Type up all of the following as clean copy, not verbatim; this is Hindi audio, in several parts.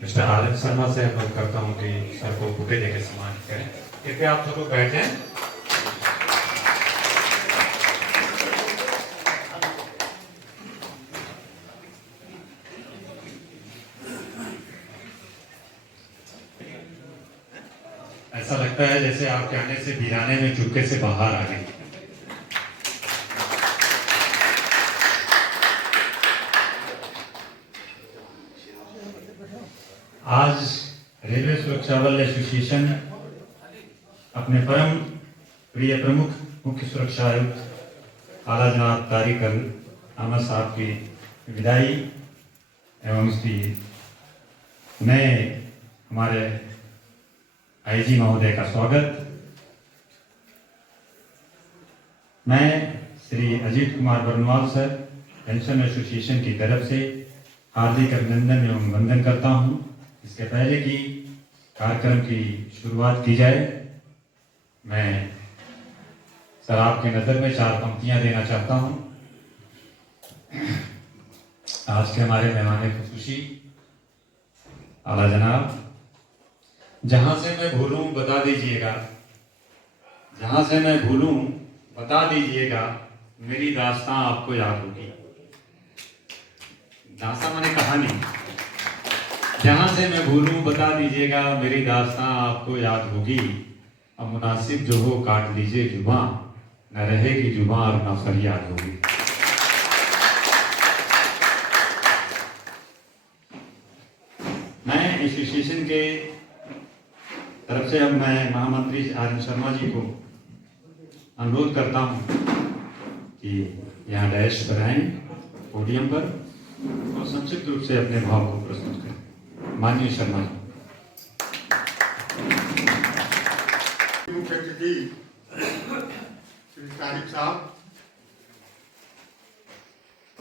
मिस्टर आरिफ शर्मा से अनुरोध करता हूँ कि सर को बुके देकर सम्मानित करें। कृपया आप सब लोग बैठ जाएं। ऐसा लगता है जैसे आपके आने से वीराने में चुपके से बाहर आ गए। आज रेलवे सुरक्षा बल एसोसिएशन अपने परम प्रिय प्रमुख मुख्य सुरक्षा आयुक्त आला जनाब तारिक अहमद साहब की विदाई एवं उसकी नए हमारे आईजी महोदय का स्वागत। मैं Shri Ajit Kumar Barnwal sir pension association की तरफ से हार्दिक अभिनंदन एवं वंदन करता हूं। इसके पहले कि कार्यक्रम की शुरुआत की जाए, मैं सर आपकी नज़र में 4 पंक्तियां देना चाहता हूं। आज के हमारे मेहमान खुशी आला जनाब, जहां से मैं भूलूं बता दीजिएगा, जहां से मैं भूलूं बता दीजिएगा, मेरी दास्तां आपको याद होगी। दास्तां माने कहानी। जहां से मैं भूलूं बता दीजिएगा, मेरी दास्तां आपको याद होगी। अब मुनासिब जो हो काट लीजिए जुबां, न रहेगी जुबां और न फरियाद होगी। मैं एसोसिएशन के तरफ से अब मैं महामंत्री आरिफ शर्मा जी को अनुरोध करता हूं कि यहाँ डैश पर आएं पोडियम पर और संक्षिप्त रूप से अपने भाव को प्रस्तुत करें। माननीय शर्मा जी। मुख्य अतिथि श्री तारिक साहब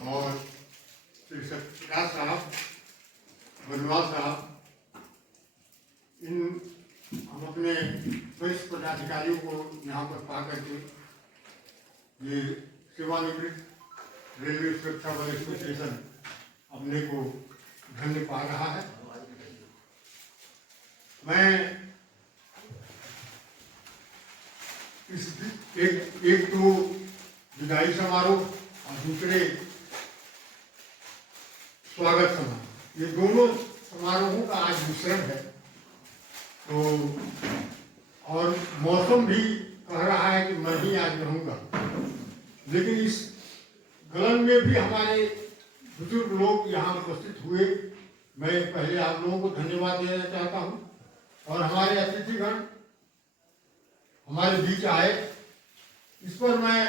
और श्री सत्यप्रकाश साहब, बरनवाल साहब, इन हम अपने वरिष्ठ पदाधिकारियों को यहाँ पर पा करके ये सेवानिवृत्त रेलवे सुरक्षा बल एसोसिएशन अपने को धन्य पा रहा है। मैं इस एक तो विदाई समारोह और दूसरे स्वागत समारोह, ये दोनों समारोहों का आज मिश्रण है। तो और मौसम भी कह रहा है कि मैं ही आज रहूंगा, लेकिन इस गलन में भी हमारे बुजुर्ग लोग यहाँ उपस्थित हुए। मैं पहले आप लोगों को धन्यवाद देना चाहता हूँ और हमारे अतिथिगण हमारे बीच आए। इस पर मैं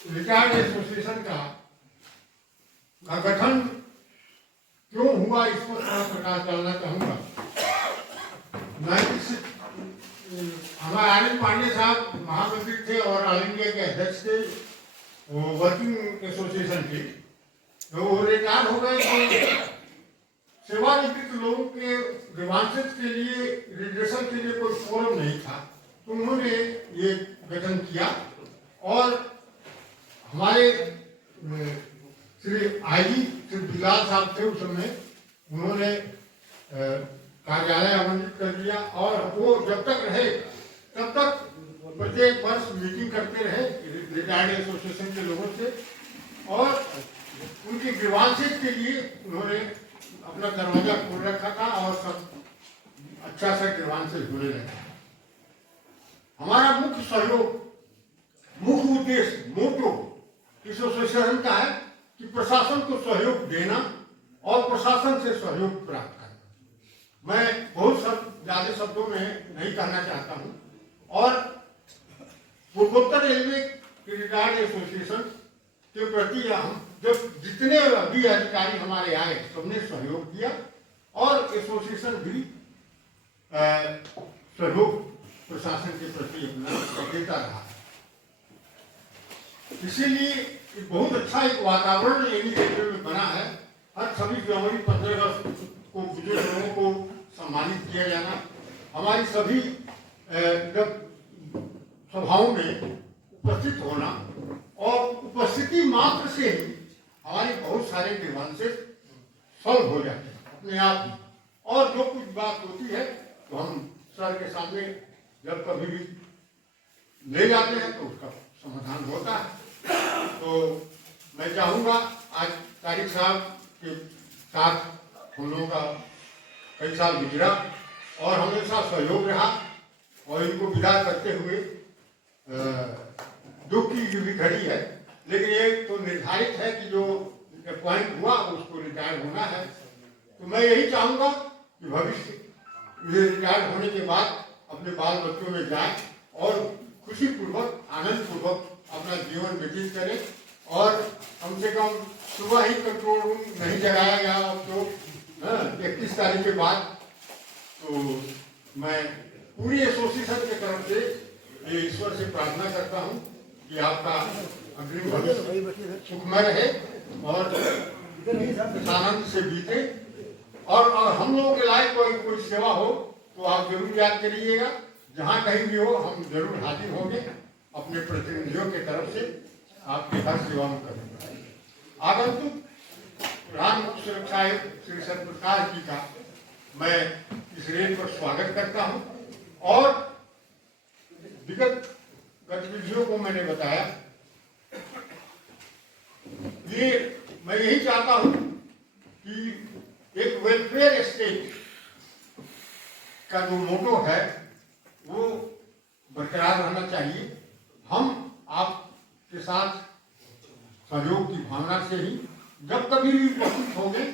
रिटायर्ड एसोसिएशन का गठन क्यों हुआ, इस पर थोड़ा प्रकाश डालना चाहूँगा। हमारे आनंद पांडे साहब महामंत्री थे और ऑल इंडिया के अध्यक्ष थे वर्किंग एसोसिएशन के। तो वो रिटायर हो गए, तो सेवानिवृत्त लोगों के ग्रीवांसेस के लिए, रिड्रेसल के लिए कोई फोरम नहीं था, तो उन्होंने ये गठन किया। और हमारे श्री आईजी श्री बिलाल साहब थे उस समय, उन्होंने कार्यालय आवंटित कर दिया और वो जब तक रहे तब तक प्रत्येक वर्ष मीटिंग करते रहे रिटायर्ड एसोसिएशन के लोगों से, और उनकी ग्रीवांसेस के लिए उन्होंने अपना दरवाजा खोल रखा था और सब अच्छा सा ग्रीवांसेस जुड़े रहे। हमारा मुख्य सहयोग, मुख्य उद्देश्य, मोटो इस एसोसिएशन का है कि प्रशासन को सहयोग देना और प्रशासन से सहयोग प्राप्त करना। मैं बहुत ज्यादा शब्दों में नहीं कहना चाहता हूँ। और पूर्वोत्तर रेलवे के रिटायर्ड एसोसिएशन के प्रति हम जब जितने भी अधिकारी हमारे आए सबने सहयोग किया और एसोसिएशन भी सहयोग प्रशासन के प्रति अपना देता रहा। इसीलिए बहुत अच्छा एक वातावरण रेलवे में बना है। हर 26 जनवरी 15 अगस्त को बुजुर्ग लोगों को सम्मानित किया जाना, हमारी सभी जब सभाओं में उपस्थित होना और उपस्थिति मात्र से ही हमारे बहुत सारे ग्रीवांसेस सॉल्व हो जाते हैं। अपने आप ही। और जो कुछ बात होती है तो हम सर के सामने जब कभी भी ले जाते हैं तो उसका समाधान होता है। तो मैं चाहूँगा आज तारिक साहब के साथ हम लोगों का कई साल गुजरा और हमेशा सहयोग रहा, और इनको विदा करते हुए दुख की भी घड़ी है, लेकिन ये तो निर्धारित है कि जो पॉइंट हुआ उसको रिटायर होना है। तो मैं यही चाहूँगा कि भविष्य ये रिटायर होने के बाद अपने बाल बच्चों में जाए और खुशी पूर्वक आनंद पूर्वक अपना जीवन व्यतीत करें। और कम से कम सुबह ही कंट्रोल रूम नहीं जगाया गया अब तो 31 तारीख के बाद। तो मैं पूरी एसोसिएशन के तरफ से ये ईश्वर से प्रार्थना करता हूँ कि आपका अग्रिम भविष्य सुखमय रहे और आनंद से बीते। और हम लोगों के लायक कोई सेवा हो तो आप जरूर याद करिएगा, जहाँ कहीं भी हो हम जरूर हाजिर होंगे अपने प्रतिनिधियों के तरफ से आपकी हर सेवा में करेंगे। आगंतुक प्रधान मुख्य सुरक्षा आयुक्त श्री सत्यप्रकाश जी का मैं इस रेल पर स्वागत करता हूं। और विगत गतिविधियों को मैंने बताया, ये मैं यही चाहता हूं कि एक वेलफेयर स्टेट का जो मोटो है वो बरकरार रहना चाहिए। हम आपके साथ सहयोग की भावना से ही जब कभी भी उपस्थित होंगे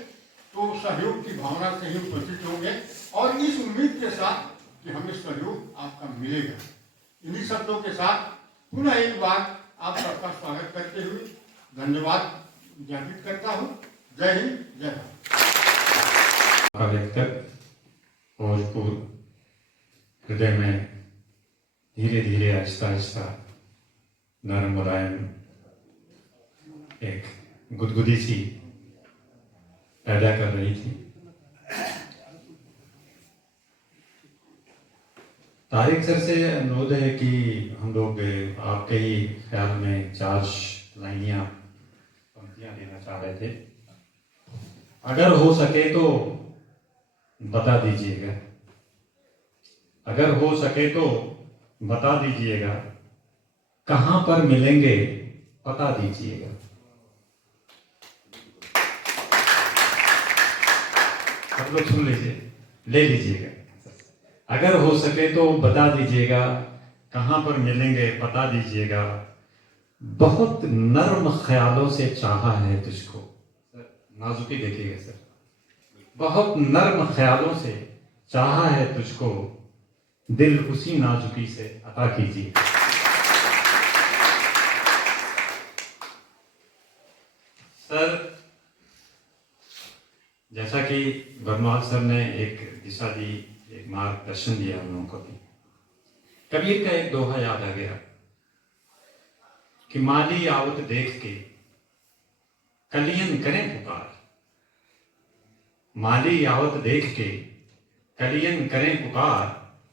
तो सहयोग की भावना से ही उपस्थित होंगे, और इस उम्मीद के साथ कि हमें सहयोग आपका मिलेगा। इन्हीं शब्दों के साथ पुनः एक बार आप सबका स्वागत करते हुए धन्यवाद ज्ञापित करता हूँ। जय हिंद, जय भारत। भोजपुर हृदय में धीरे धीरे आहिस्ता आहिस्ता नरम मुलायम एक गुदगुदी सी पैदा कर रही थी। तारिक सर से अनुरोध है कि हम लोग आपके ही ख्याल में 4 लाइनियां पंक्तियां देना चाह रहे थे। अगर हो सके तो बता दीजिएगा, अगर हो सके तो बता दीजिएगा, कहां पर मिलेंगे पता दीजिएगा। सब लोग सुन लीजिए, ले लीजिएगा। अगर हो सके तो बता दीजिएगा, कहां पर मिलेंगे पता दीजिएगा, बहुत नर्म ख्यालों से चाहा है तुझको। नाजुकी देखिएगा सर, बहुत नर्म ख्यालों से चाहा है तुझको, दिल उसी नाजुकी से अता कीजिए। सर, जैसा कि बरनवाल सर ने एक दिशा दी, एक मार्गदर्शन दिया हम लोगों को भी, कबीर का एक दोहा याद आ गया कि माली आवत देख के कलियन करें पुकार। माली आवत देख के कलियन करें पुकार,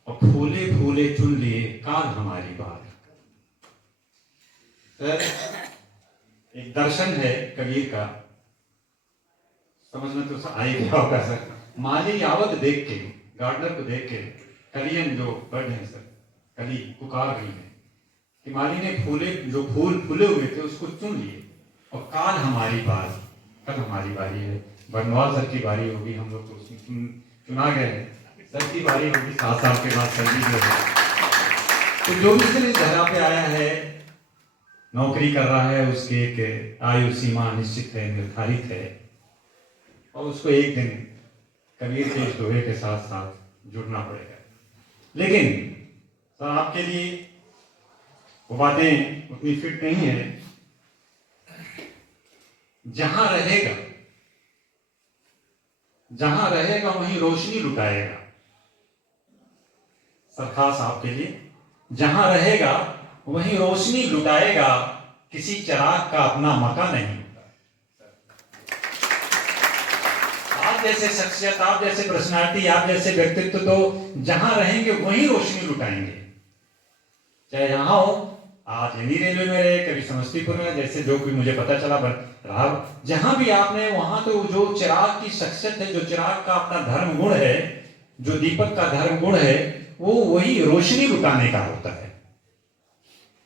और फूले फूले चुन लिए काल हमारी बात। सर, एक दर्शन है कबीर का, समझ में तो आ ही गया होगा सर। माली आवत देख के, गार्डनर को देख के, कलियन जो बर्ड है सर, कली पुकार रही है कि माली ने फूले, जो फूल फूले हुए थे उसको चुन लिए, और काल हमारी बात, कल हमारी बारी है। बरनवाल सर की बारी होगी, हम लोग तो चुना गए हैं, सर की बारी होगी 7 साल के बाद सर की। तो जो भी सर इस धरा पे आया है, नौकरी कर रहा है, उसकी एक आयु सीमा निश्चित है, निर्धारित है, और उसको एक दिन कबीर के इस दोहे के साथ साथ जुड़ना पड़ेगा। लेकिन सर आपके लिए वो बातें उतनी फिट नहीं है। जहां रहेगा, जहां रहेगा वहीं रोशनी लुटाएगा। सर खास आपके लिए, जहां रहेगा वहीं रोशनी लुटाएगा, किसी चिराग का अपना मका नहीं होता। आप जैसे शख्सियत, आप जैसे पर्सनालिटी, आप जैसे व्यक्तित्व तो जहां रहेंगे वहीं रोशनी लुटाएंगे, चाहे यहां हो आज यहीं रेलवे में रहे, कभी समस्तीपुर में, जैसे जो भी मुझे पता चला रहा, जहां भी आपने वहां तो जो चिराग की शख्सियत है, जो चिराग का अपना धर्म गुण है, जो दीपक का धर्म गुण है, वो वही रोशनी लुटाने का होता है।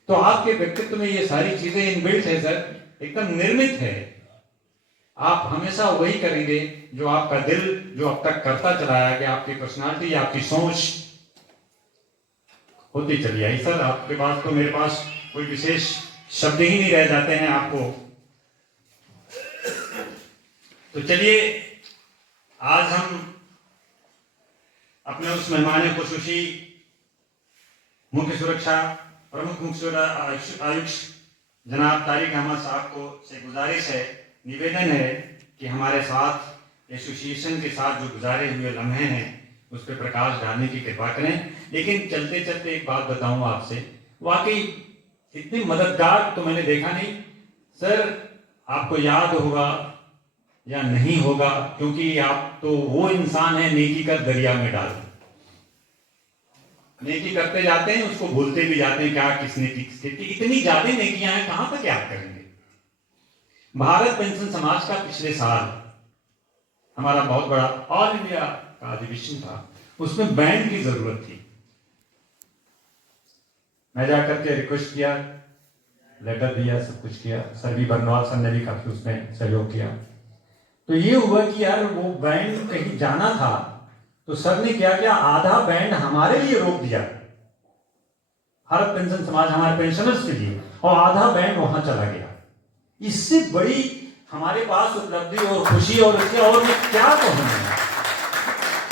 तो आपके व्यक्तित्व में ये सारी चीजें इनबिल्ट है सर, एकदम निर्मित है। आप हमेशा वही करेंगे जो आपका दिल जो अब तक करता चला है, कि आपकी पर्सनालिटी, आपकी सोच होती चली आई। सर आपके पास तो मेरे पास कोई विशेष शब्द ही नहीं रह जाते हैं आपको। तो चलिए आज हम अपने उस मेहमान खुशूसी मुख्य सुरक्षा प्रमुख मुख्य आयुक्त जनाब तारिक अहमद साहब को से गुजारिश है, निवेदन है कि हमारे साथ एसोसिएशन के साथ जो गुजारे हुए लम्हे हैं उस पर प्रकाश डालने की कृपा करें। लेकिन चलते चलते एक बात बताऊं आपसे, वाकई इतनी मददगार तो मैंने देखा नहीं सर। आपको याद होगा या नहीं होगा, क्योंकि आप तो वो इंसान है नेकी का दरिया में डाल, नेकी करते जाते हैं, उसको भूलते भी जाते हैं क्या किसने की। इतनी ज्यादा नेकियां हैं, कहां तक याद करेंगे। भारत पेंशन समाज का पिछले साल हमारा बहुत बड़ा ऑल इंडिया का अधिवेशन था, उसमें बैंड की जरूरत थी। मैं जाकर के रिक्वेस्ट किया, लेटर दिया, सब कुछ किया। सर भी बरनवाल सर ने भी काफी उसमें सहयोग किया। तो ये हुआ कि यार वो बैंड कहीं जाना था, तो सर ने क्या किया, आधा बैंड हमारे लिए रोक दिया, भारत पेंशन समाज हमारे पेंशनर्स के लिए, और आधा बैंड वहां चला गया। इससे बड़ी हमारे पास उपलब्धि और खुशी और इससे और मैं क्या कहूंगा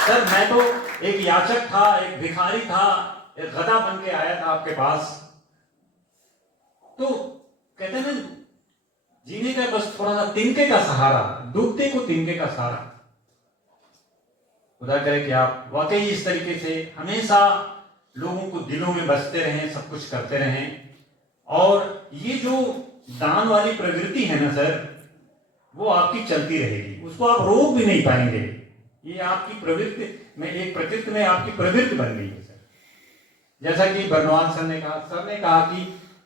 सर। मैं तो एक याचक था, एक भिखारी था, एक गधा बन के आया था आपके पास। तो कहते हैं जीने का बस थोड़ा सा तिनके का सहारा, डूबते को तिनके का सहारा। खुदा करे कि आप वाकई इस तरीके से हमेशा लोगों को दिलों में बसते रहें, सब कुछ करते रहें। और ये जो दान वाली प्रवृत्ति है ना सर, वो आपकी चलती रहेगी, उसको आप रोक भी नहीं पाएंगे। ये आपकी प्रवृत्ति में, एक प्रकृति में आपकी प्रवृत्ति बन गई है सर। जैसा कि बरनवाल सर ने कहा कि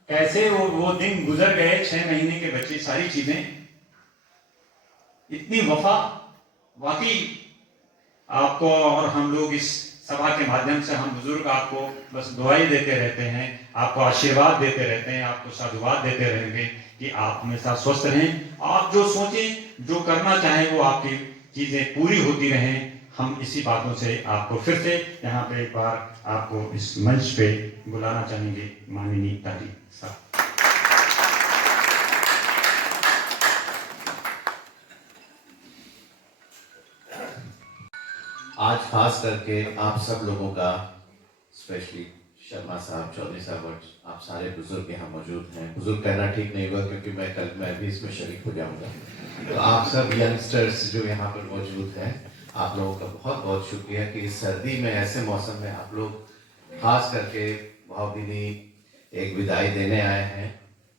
कैसे वो दिन गुजर गए, 6 महीने के बच्चे, सारी चीजें, इतनी वफा। वाकई आपको और हम लोग इस सभा के माध्यम से, हम बुजुर्ग आपको बस दुआई देते रहते हैं, आपको आशीर्वाद देते रहते हैं, आपको साधुवाद देते रहेंगे कि आप हमेशा स्वस्थ रहें। आप जो सोचें, जो करना चाहें, वो आपकी चीजें पूरी होती रहें। हम इसी बातों से आपको फिर से यहाँ पे एक बार आपको इस मंच पे बुलाना चाहेंगे, माननीय तारिक साहब। आज खास करके आप सब लोगों का, स्पेशली शर्मा साहब, चौधरी साहब और आप सारे बुजुर्ग यहाँ मौजूद हैं। बुजुर्ग कहना ठीक नहीं होगा क्योंकि मैं भी इसमें शरीक हो जाऊंगा। तो आप सब यंगस्टर्स जो यहाँ पर मौजूद हैं, आप लोगों का बहुत बहुत शुक्रिया कि इस सर्दी में, ऐसे मौसम में आप लोग खास करके भावभीनी एक विदाई देने आए हैं।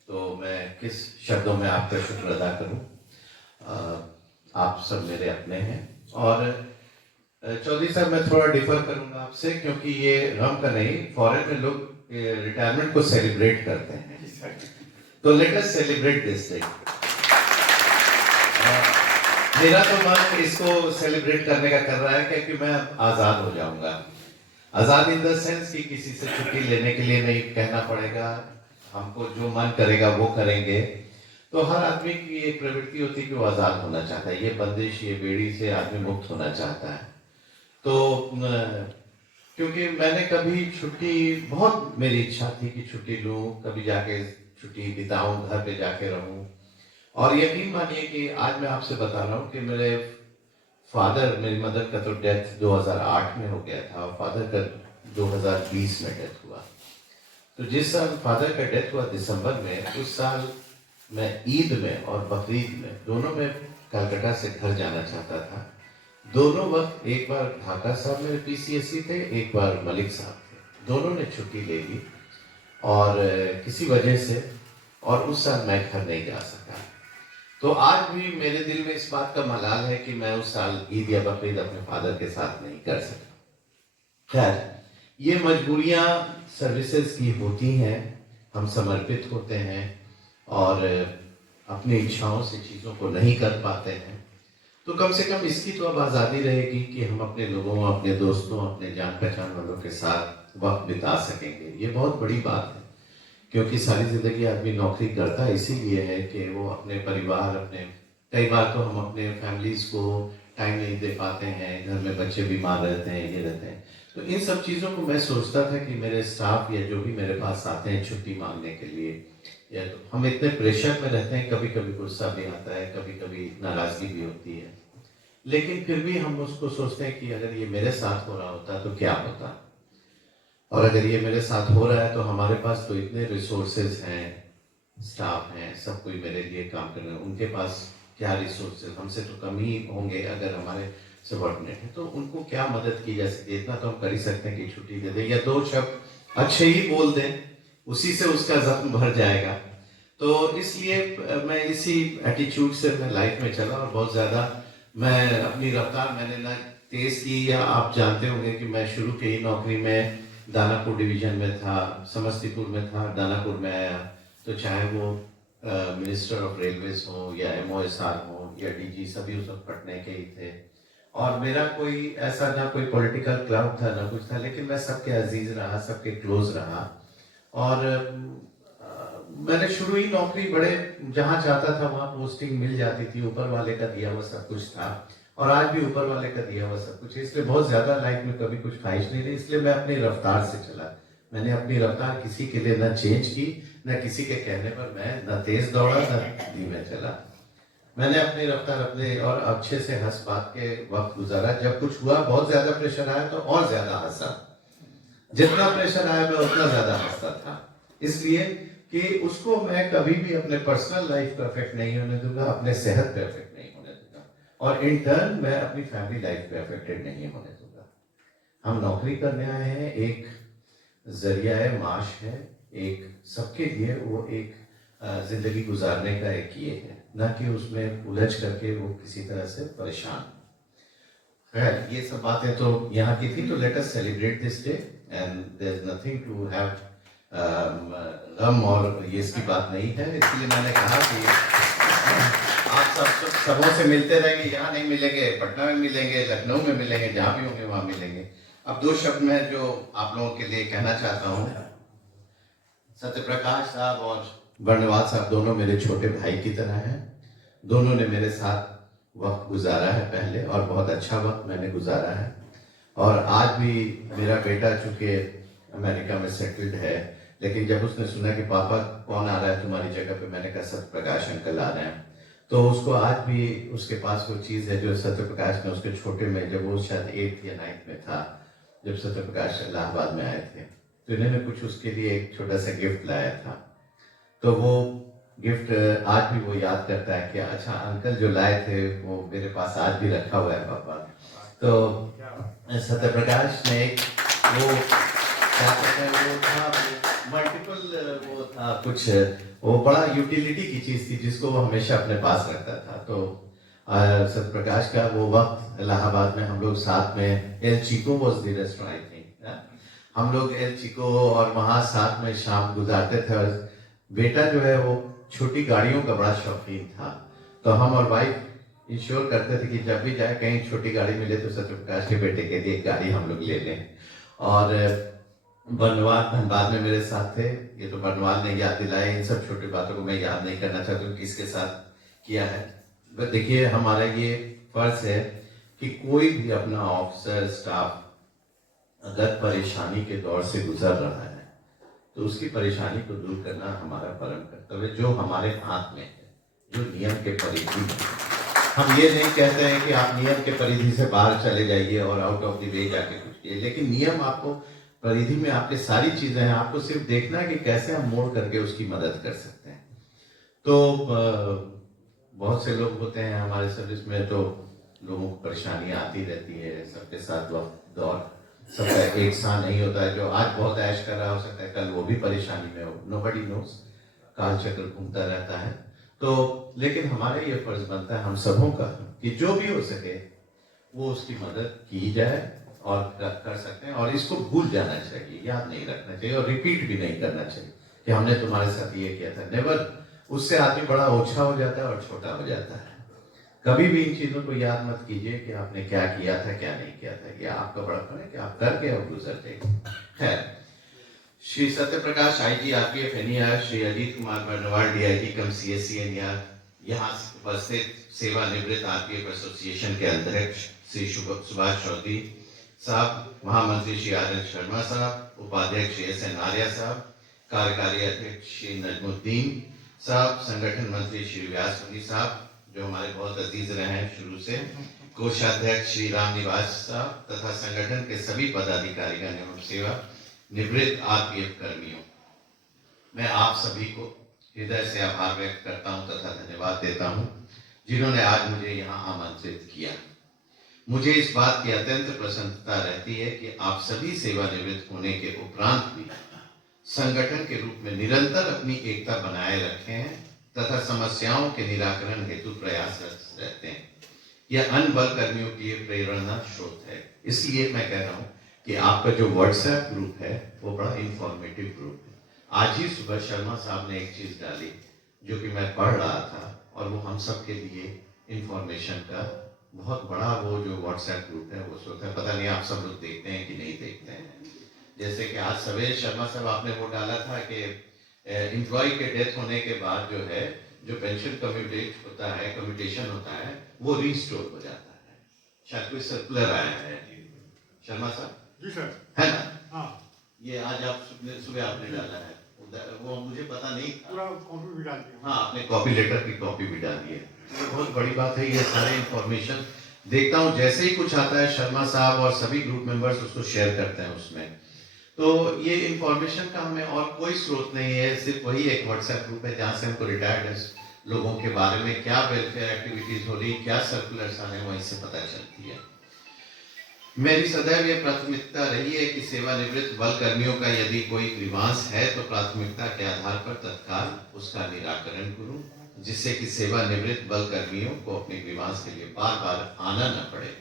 तो मैं किस शब्दों में आपका शुक्र अदा करूँ। आप सब मेरे अपने हैं। और चौधरी साहब, मैं थोड़ा डिफर करूंगा आपसे, क्योंकि ये गम का नहीं, फॉरेन में लोग रिटायरमेंट को सेलिब्रेट करते हैं, तो let us celebrate this day. मेरा तो मन इसको सेलिब्रेट करने का कर रहा है क्योंकि मैं आजाद हो जाऊंगा। आजाद इन द सेंस कि किसी से छुट्टी लेने के लिए नहीं कहना पड़ेगा, हमको जो मन करेगा वो करेंगे। तो हर आदमी की एक प्रवृत्ति होती है कि वो आजाद होना चाहता है, ये बंदिश, ये बेड़ी से आदमी मुक्त होना चाहता है। तो क्योंकि मैंने कभी छुट्टी, बहुत मेरी इच्छा थी कि छुट्टी लूं, कभी जाके छुट्टी बिताऊं, घर पे जाके रहूं। और यकीन मानिए कि आज मैं आपसे बता रहा हूं कि मेरे फादर, मेरी मदर का तो डेथ 2008 में हो गया था और फादर का 2020 में डेथ हुआ। तो जिस साल फादर का डेथ हुआ दिसंबर में, उस साल मैं ईद में और बकरीद में दोनों में कलकत्ता से घर जाना चाहता था। दोनों वक्त, एक बार ढाका साहब मेरे पीसीएससी थे, एक बार मलिक साहब थे, दोनों ने छुट्टी ले ली और किसी वजह से, और उस साल मैं घर नहीं जा सका। तो आज भी मेरे दिल में इस बात का मलाल है कि मैं उस साल ईद या बकरीद अपने फादर के साथ नहीं कर सका। खैर, ये मजबूरियां सर्विसेज की होती हैं, हम समर्पित होते हैं और अपनी इच्छाओं से चीज़ों को नहीं कर पाते हैं, तो कम से कम इसकी तो अब आज़ादी रहेगी कि हम अपने लोगों, अपने दोस्तों, अपने जान पहचान वालों के साथ वक्त बिता सकेंगे। ये बहुत बड़ी बात है, क्योंकि सारी ज़िंदगी आदमी नौकरी करता इसीलिए है कि वो अपने परिवार, अपने कई बार तो हम अपने फैमिलीज़ को टाइम नहीं दे पाते हैं, घर में बच्चे बीमार रहते हैं, ये रहते हैं। तो इन सब चीज़ों को मैं सोचता था कि मेरे स्टाफ या जो भी मेरे पास आते हैं छुट्टी मांगने के लिए, या तो हम इतने प्रेशर में रहते हैं, कभी कभी गुस्सा भी आता है, कभी कभी नाराज़गी भी होती है, लेकिन फिर भी हम उसको सोचते हैं कि अगर ये मेरे साथ हो रहा होता तो क्या होता, और अगर ये मेरे साथ हो रहा है तो हमारे पास तो इतने रिसोर्सेज हैं, स्टाफ हैं, सब कोई मेरे लिए काम कर रहे हैं, उनके पास क्या रिसोर्सेज, हमसे तो कम ही होंगे अगर हमारे सबॉर्डिनेट हैं, तो उनको क्या मदद की जा सकती है। इतना तो हम कर ही सकते हैं कि छुट्टी दे दें या दो शब्द अच्छे ही बोल दें, उसी से उसका जख्म भर जाएगा। तो इसलिए मैं इसी एटीट्यूड से मैं लाइफ में चला, और बहुत ज़्यादा मैं अपनी रफ्तार मैंने ना तेज़ की, या आप जानते होंगे कि मैं शुरू के ही नौकरी में दानापुर डिवीज़न में था, समस्तीपुर में था, दानापुर में आया, तो चाहे वो मिनिस्टर ऑफ रेलवेज हो या MOSR हो या DG, सभी उस वक्त पटने के ही थे, और मेरा कोई ऐसा ना कोई पॉलिटिकल क्लाउड था ना कुछ था, लेकिन मैं सबके अजीज रहा, सबके क्लोज रहा, और मैंने शुरू ही नौकरी बड़े जहाँ चाहता था वहाँ पोस्टिंग मिल जाती थी, ऊपर वाले का दिया हुआ सब कुछ था, और आज भी ऊपर वाले का दिया हुआ सब कुछ है, इसलिए बहुत ज्यादा लाइफ में कभी कुछ ख्वाहिश नहीं रही, इसलिए मैं अपनी रफ्तार से चला। मैंने अपनी रफ्तार किसी के लिए न चेंज की, न किसी के कहने पर मैं न तेज दौड़ा न धीमे चला। मैंने अपनी रफ्तार अपने और अच्छे से हंस बात के वक्त गुजारा। जब कुछ हुआ, बहुत ज्यादा प्रेशर आया तो और ज्यादा हंसा, जितना प्रेशर आया मैं उतना ज्यादा हंसता था, इसलिए कि उसको मैं कभी भी अपने पर्सनल लाइफ पे अफेक्ट नहीं होने दूंगा, अपने सेहत पे अफेक्ट नहीं होने दूंगा, और इन टर्न मैं अपनी फैमिली लाइफ पे अफेक्टेड नहीं होने दूंगा। हम नौकरी करने आए हैं, एक जरिया है, माश है, एक सबके लिए वो एक जिंदगी गुजारने का एक ये है, ना कि उसमें उलझ करके वो किसी तरह से परेशान। खैर, ये सब बातें तो यहाँ की थी, तो let us celebrate this day, and there is nothing to have गम, और ये इसकी बात नहीं है, इसलिए मैंने कहा कि आप सबों से मिलते रहेंगे, यहाँ नहीं मिलेंगे, पटना में मिलेंगे, लखनऊ में मिलेंगे, जहाँ भी होंगे वहाँ मिलेंगे। अब दो शब्द मैं जो आप लोगों के लिए कहना चाहता हूँ, सत्यप्रकाश साहब और बर्नवाल साहब दोनों मेरे छोटे भाई की तरह हैं, दोनों ने मेरे साथ वक्त गुजारा है पहले, और बहुत अच्छा वक्त मैंने गुजारा है, और आज भी मेरा बेटा चूंकि अमेरिका में सेटल्ड है, लेकिन जब उसने सुना कि पापा कौन आ रहा है तुम्हारी जगह पे, मैंने कहा सत्यप्रकाश अंकल आ रहे हैं, तो उसको आज भी उसके पास वो चीज़ है जो सत्यप्रकाश ने उसके छोटे में, जब वो शायद 8th या 9th में था, जब सत्यप्रकाश इलाहाबाद में आए थे, तो इन्होंने कुछ उसके लिए एक छोटा सा गिफ्ट लाया था, तो वो गिफ्ट आज भी वो याद करता है कि अच्छा अंकल जो लाए थे वो मेरे पास आज भी रखा हुआ है पापा। तो सत्यप्रकाश ने एक वो क्या कहते हैं, वो था मल्टीपल, वो था कुछ, वो बड़ा यूटिलिटी की चीज़ थी जिसको वो हमेशा अपने पास रखता था। तो सत्यप्रकाश का वो वक्त इलाहाबाद में हम लोग साथ में, L chikoo was the restaurant I think, हम लोग एल चीको और वहाँ साथ में शाम गुजारते थे, और बेटा जो है वो छोटी गाड़ियों का बड़ा शौकीन था, तो हम और वाइफ इंश्योर करते थे कि जब भी जाए कहीं छोटी गाड़ी मिले तो सत्यप्रकाश के बेटे के लिए एक गाड़ी हम लोग ले लें। और बर्नवाल धनबाद में मेरे साथ थे, ये तो बर्नवाल ने याद दिलाया, इन सब छोटी बातों को मैं याद नहीं करना चाहता हूँ किसके साथ किया है, बट देखिए हमारा ये फर्ज है कि कोई भी अपना ऑफिसर स्टाफ अगर परेशानी के दौर से गुजर रहा है तो उसकी परेशानी को दूर करना हमारा परम कर्तव्य, जो हमारे हाथ में है, जो नियम के परिधि में। हम ये नहीं कहते हैं कि आप नियम के परिधि से बाहर चले जाइए और आउट ऑफ द वे जाके कुछ किए, लेकिन नियम आपको परिधि में, आपके सारी चीजें हैं, आपको सिर्फ देखना है कि कैसे हम मोड़ करके उसकी मदद कर सकते हैं। तो बहुत से लोग होते हैं हमारे सर्विस में, तो लोगों को परेशानियां आती रहती है, सबके साथ वक्त दौर सबका एक सा नहीं होता है, जो आज बहुत ऐश कर रहा हो सकता है कल वो भी परेशानी में हो, नोबडी नोस, काल चक्र घूमता रहता है। तो लेकिन हमारा ये फर्ज बनता है हम सबों का कि जो भी हो सके वो उसकी मदद की जाए, और कर सकते हैं, और इसको भूल जाना चाहिए, याद नहीं रखना चाहिए, और रिपीट भी नहीं करना चाहिए। कि हमने तुम्हारे साथ ये किया था। नेवर। उससे आदमी बड़ा ओछा हो जाता है और छोटा हो जाता है। कभी भी इन चीजों को याद मत कीजिए कि आपने क्या किया था क्या नहीं किया था। ये आपका बड़प्पन है कि आप करके और गुजर गए। खैर, Shri Satya Prakash IG RPF NER, Shri Ajit Kumar Barnwal DIG cum CSC NER, यहाँ उपस्थित सेवानिवृत्त आरपीएफ एसोसिएशन के अध्यक्ष श्री सुभाष चौधरी साहब, महामंत्री श्री आर.एन. शर्मा साहब, उपाध्यक्ष श्री एस.एन. आर्या साहब, कार्यकारी अध्यक्ष श्री नजमुद्दीन साहब, संगठन मंत्री श्री व्यासपति साहब जो हमारे बहुत अजीज रहे हैं शुरू से, कोषाध्यक्ष श्री राम निवास साहब तथा संगठन के सभी पदाधिकारीगण एवं सेवा निवृत्त आरपीएफ कर्मियों, मैं आप सभी को हृदय से आभार व्यक्त करता हूं तथा धन्यवाद देता हूं जिन्होंने आज मुझे यहाँ आमंत्रित किया। मुझे इस बात की अत्यंत प्रसन्नता रहती है कि आप सभी सेवानिवृत्त होने के उपरांत भी संगठन के रूप में निरंतर अपनी एकता बनाए रखे हैं तथा समस्याओं के निराकरण हेतु प्रयासरत रहते हैं। यह अन्य बल कर्मियों की प्रेरणा स्रोत है। इसलिए मैं कह रहा हूँ कि आपका जो व्हाट्सएप ग्रुप है वो बड़ा इंफॉर्मेटिव ग्रुप है। आज ही सुबह शर्मा साहब ने एक चीज डाली जो कि मैं पढ़ रहा था और वो हम सब के लिए इंफॉर्मेशन का बहुत बड़ा वो जो व्हाट्सएप ग्रुप है वो स्रोत है। पता नहीं आप सब लोग देखते हैं कि नहीं देखते हैं। जैसे कि आज सवेरे शर्मा साहब आपने वो डाला था कि एम्प्लॉय के डेथ होने के बाद जो है जो पेंशन कम्यूटेशन होता है वो रिस्टोर हो जाता है। शायद कोई सर्कुलर आया है शर्मा साहब। जी सर। है ना? हाँ, ये आज आप सुबह आपने डाला है, वो मुझे पता नहीं था। पूरा कॉपी भी डाल दिया। हाँ, आपने कॉपी लेटर की कॉपी भी डाली है। ये बहुत बड़ी बात है। ये सारे इंफॉर्मेशन देखता हूँ जैसे ही कुछ आता है शर्मा साहब और सभी ग्रुप मेंबर्स उसको शेयर करते हैं उसमें। तो ये इंफॉर्मेशन का हमें और कोई स्रोत नहीं है, सिर्फ वही एक व्हाट्सएप ग्रुप है जहाँ से हमको रिटायर्ड लोगों के बारे में क्या वेलफेयर एक्टिविटीज हो रही, क्या सर्कुलर्स आ रहे हैं, वहीं से पता चलती है। मेरी सदैव ये प्राथमिकता रही है कि सेवानिवृत्त बल कर्मियों का यदि कोई ग्रीवांस है तो प्राथमिकता के आधार पर तत्काल उसका निराकरण करूं, जिससे कि सेवानिवृत्त बल कर्मियों को अपने ग्रीवांस के लिए बार बार आना न पड़े।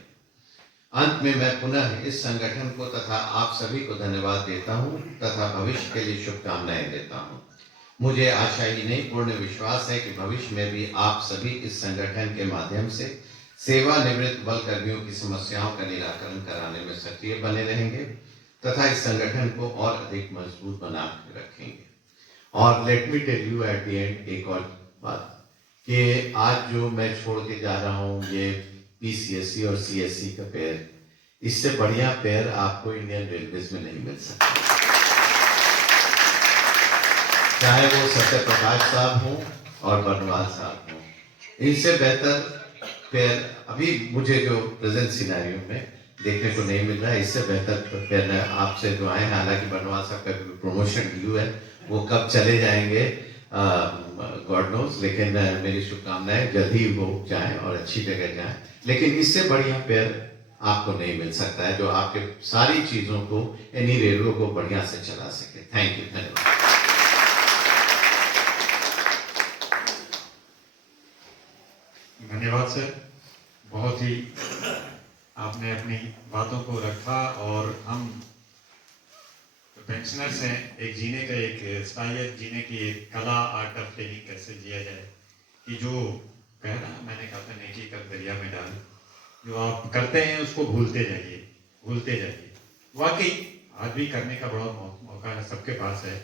अंत में मैं पुनः इस संगठन को तथा आप सभी को धन्यवाद देता हूं तथा भविष्य के लिए शुभकामनाएं देता हूं। मुझे आशा ही नहीं पूर्ण विश्वास है कि भविष्य में भी आप सभी इस संगठन के माध्यम से सेवानिवृत्त बल कर्मियों की समस्याओं का निराकरण कराने में सक्रिय बने रहेंगे तथा इस संगठन को और अधिक मजबूत बना के रखेंगे। और let me tell you at the end एक और बात कि आज जो मैं छोड़ के जा रहा हूँ ये पीसीएससी और सीएससी का पेयर, इससे बढ़िया पेयर आपको इंडियन रेलवेज में नहीं मिल सकता। चाहे वो सत्य प्रकाश साहब हों और बर्नवाल साहब हों, इनसे बेहतर पेयर अभी मुझे जो प्रेजेंट सिनेरियो में देखने को नहीं मिल रहा है। इससे बेहतर पेयर आपसे जो आए हैं, हालांकि बर्नवाल साहब का प्रमोशन ड्यू है, वो कब चले जाएंगे गॉड नोस, लेकिन मेरी शुभकामनाएं जल्द ही वो जाएं और अच्छी जगह जाएं। लेकिन इससे बढ़िया पेयर आपको नहीं मिल सकता है जो आपके सारी चीजों को यानी रेलवे को बढ़िया से चला सके। थैंक यू, धन्यवाद। धन्यवाद सर, बहुत ही आपने अपनी बातों को रखा और हम पेंशनर्स हैं, एक जीने का एक स्टाइल, जीने की एक कला, आर्ट ऑफ लिविंग कैसे जिया जाए कि जो कहना मैंने कहा था नेकी कर दरिया में डाल, जो आप करते हैं उसको भूलते जाइए, भूलते जाइए। वाकई आज भी करने का बड़ा मौका है, सबके पास है,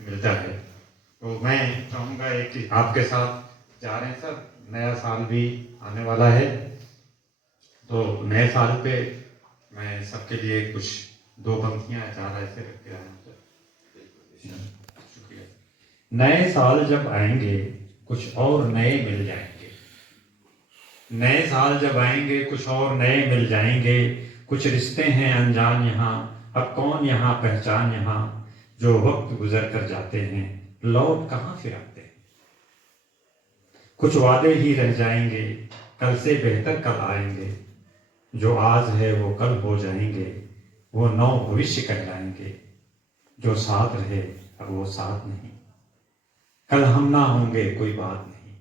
मिलता है। तो मैं चाहूँगा कि आपके साथ जा रहे हैं सर, नया साल भी आने वाला है, तो नए साल पे मैं सबके लिए कुछ दो पंक्तियां चार ऐसे रख के आया हूं सर। शुक्रिया। नए साल जब आएंगे कुछ और नए मिल जाएंगे, नए साल जब आएंगे कुछ और नए मिल जाएंगे, कुछ रिश्ते हैं अनजान यहाँ, अब कौन यहाँ पहचान यहाँ, जो वक्त गुजर कर जाते हैं लौट कहाँ फिर आते हैं। कुछ वादे ही रह जाएंगे, कल से बेहतर कल आएंगे, जो आज है वो कल हो जाएंगे, वो नौ भविष्य कहलाएंगे, जो साथ रहे अब वो साथ नहीं, कल हम ना होंगे कोई बात नहीं,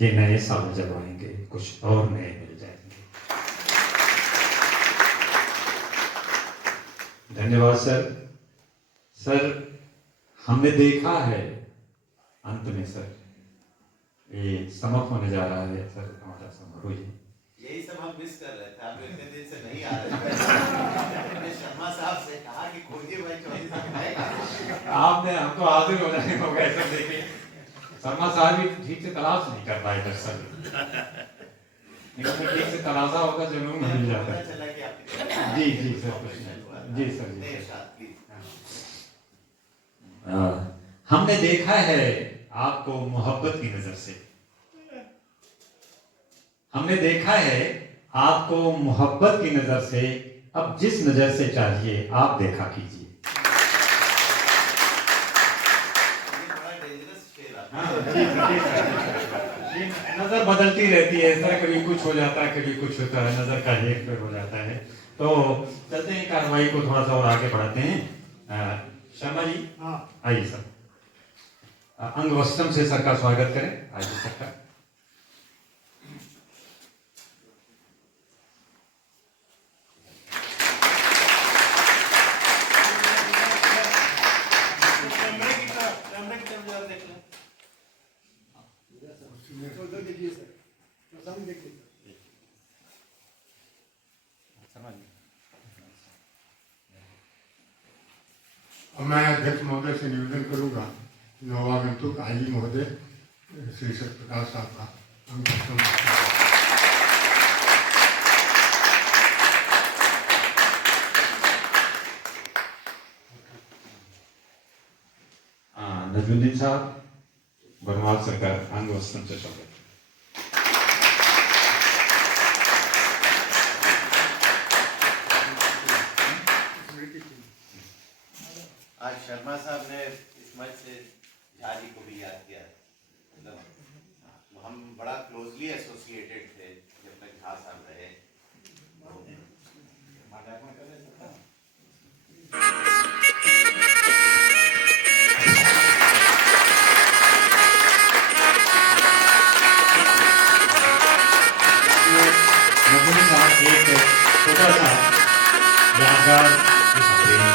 ये नए साल जब आएंगे कुछ और नए मिल जाएंगे। धन्यवाद सर। सर हमने देखा है अंत में सर, ये समाप्त होने जा रहा है सर हमारा समारोह। यही सब हम मिस कर रहे थे, आप इतने दिन से नहीं आ रहे थे। मैंने शर्मा साहब से कहा कि खोजिए भाई चौधरी साहब आएगा। आपने हमको हाजिर हो जाने हो गए सर। देखिए शर्मा साहब भी ठीक से तलाश नहीं कर पाए दरअसल, इन्होंने ठीक से तलाशा होगा जरूर मिल जाता पता है। चला कि आपके जी जी सर, कुछ नहीं। जी सर, जी सर। हमने देखा है आपको मोहब्बत की नजर से, हमने देखा है आपको मोहब्बत की नजर से, अब जिस नजर से चाहिए आप देखा कीजिए। नजर बदलती रहती है सर, कभी कुछ हो जाता है कभी कुछ होता है, नजर का हेर फेर हो जाता है। तो चलते हैं, कार्रवाई को थोड़ा सा और आगे बढ़ाते हैं। शर्मा जी आइए सर, अंग वस्त्रम से सर का स्वागत करें। आइए सर का। अब मैं अध्यक्ष महोदय से निवेदन करूंगा, नवागंतुक आईजी महोदय श्री सत्यप्रकाश साहब का नजमुद्दीन साहब, बरनवाल सरकार अंग वस्त्रम से स्वागत। आज शर्मा साहब ने इस मंच से झा जी को भी याद किया, मतलब हम बड़ा क्लोजली एसोसिएटेड थे जब तक झा साहब रहे। नजमुद्दीन साहब एक छोटा सा यादगार दिखाते हैं।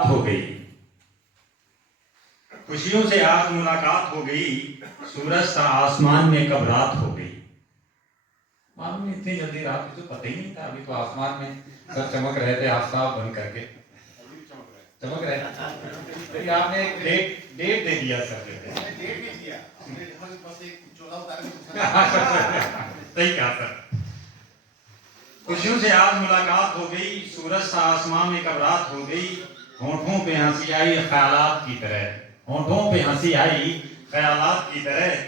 हो गई, खुशियों से आज मुलाकात हो गई, सूरज सा आसमान में कब रात हो गई। मालूम नहीं इतनी जल्दी रात तो पता ही नहीं था, अभी तो आसमान में सब चमक रहे थे आफ्ताब बन करके, चमक रहे थे। तो आपने डेट दे दिया सर, सही कहा सर। खुशियों से आज मुलाकात हो गई, सूरज सा आसमान में कब रात हो गई, होठों पे हंसी आई ख्यालात की तरह, होठों पे हंसी आई ख्यालात की तरह,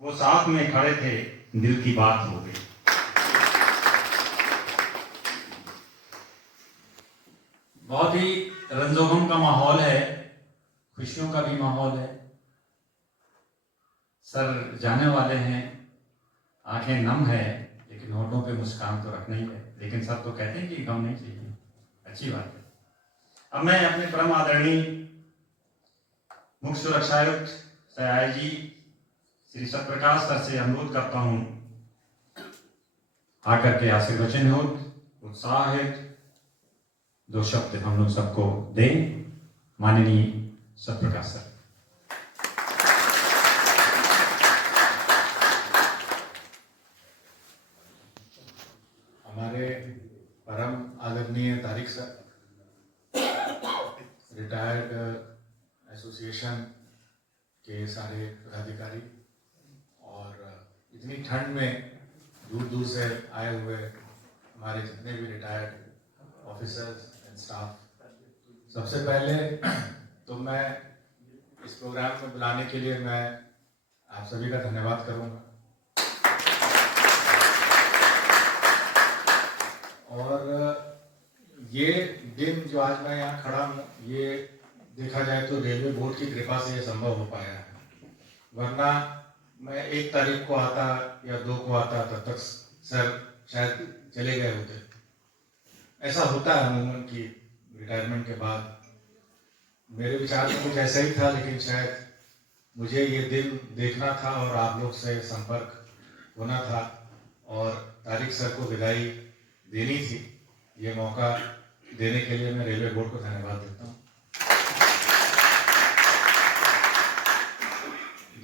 वो साथ में खड़े थे दिल की बात हो गई। बहुत ही रंजोगम का माहौल है, खुशियों का भी माहौल है। सर जाने वाले हैं, आंखें नम है, लेकिन होठों पे मुस्कान तो रखना ही है। लेकिन सब तो कहते हैं कि गम नहीं चाहिए, अच्छी बात है। अब मैं अपने परम आदरणीय मुख्य सुरक्षा आयुक्त सह आईजी श्री सत्यप्रकाश सर से अनुरोध करता हूं, आकर के आशीर्वचन हो, उत्साह है, दो शब्द हम लोग सबको दें। माननीय सत्यप्रकाश सर। हमारे परम आदरणीय तारिक सर, रिटायर्ड एसोसिएशन के सारे पदाधिकारी और इतनी ठंड में दूर दूर से आए हुए हमारे जितने भी रिटायर्ड ऑफिसर्स एंड स्टाफ, सबसे पहले तो मैं इस प्रोग्राम में बुलाने के लिए मैं आप सभी का धन्यवाद करूंगा। और ये दिन जो आज मैं यहाँ खड़ा हूँ, ये देखा जाए तो रेलवे बोर्ड की कृपा से ये संभव हो पाया है, वरना मैं 1 तारीख को आता या 2 को आता, तब तक सर शायद चले गए होते। ऐसा होता है अमूमन कि रिटायरमेंट के बाद। मेरे विचार में कुछ ऐसा ही था, लेकिन शायद मुझे ये दिन देखना था और आप लोग से संपर्क होना था और तारिक सर को विदाई देनी थी। ये मौका देने के लिए मैं रेलवे बोर्ड को धन्यवाद देता हूँ।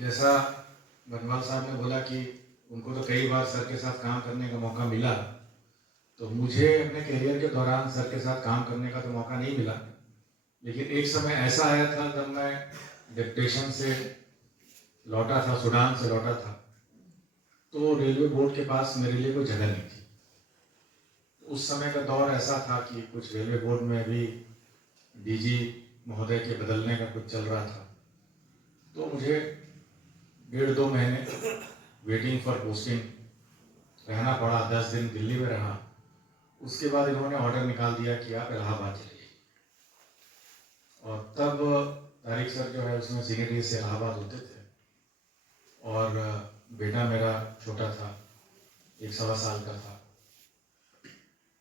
जैसा बनवाल साहब ने बोला कि उनको तो कई बार सर के साथ काम करने का मौका मिला, तो मुझे अपने करियर के दौरान सर के साथ काम करने का तो मौका नहीं मिला, लेकिन एक समय ऐसा आया था जब मैं डिप्टेशन से लौटा था, सूडान से लौटा था, तो रेलवे बोर्ड के पास मेरे लिए कोई जगह नहीं थी। उस समय का दौर ऐसा था कि कुछ रेलवे बोर्ड में भी डीजी महोदय के बदलने का कुछ चल रहा था, तो मुझे 1.5-2 महीने वेटिंग फॉर पोस्टिंग रहना पड़ा। 10 दिन दिल्ली में रहा। उसके बाद इन्होंने ऑर्डर निकाल दिया कि आप इलाहाबाद चलिए, और तब तारिक सर जो है उसमें सिगरेटरी से इलाहाबाद होते थे, और बेटा मेरा छोटा था, 1 सवा साल का था।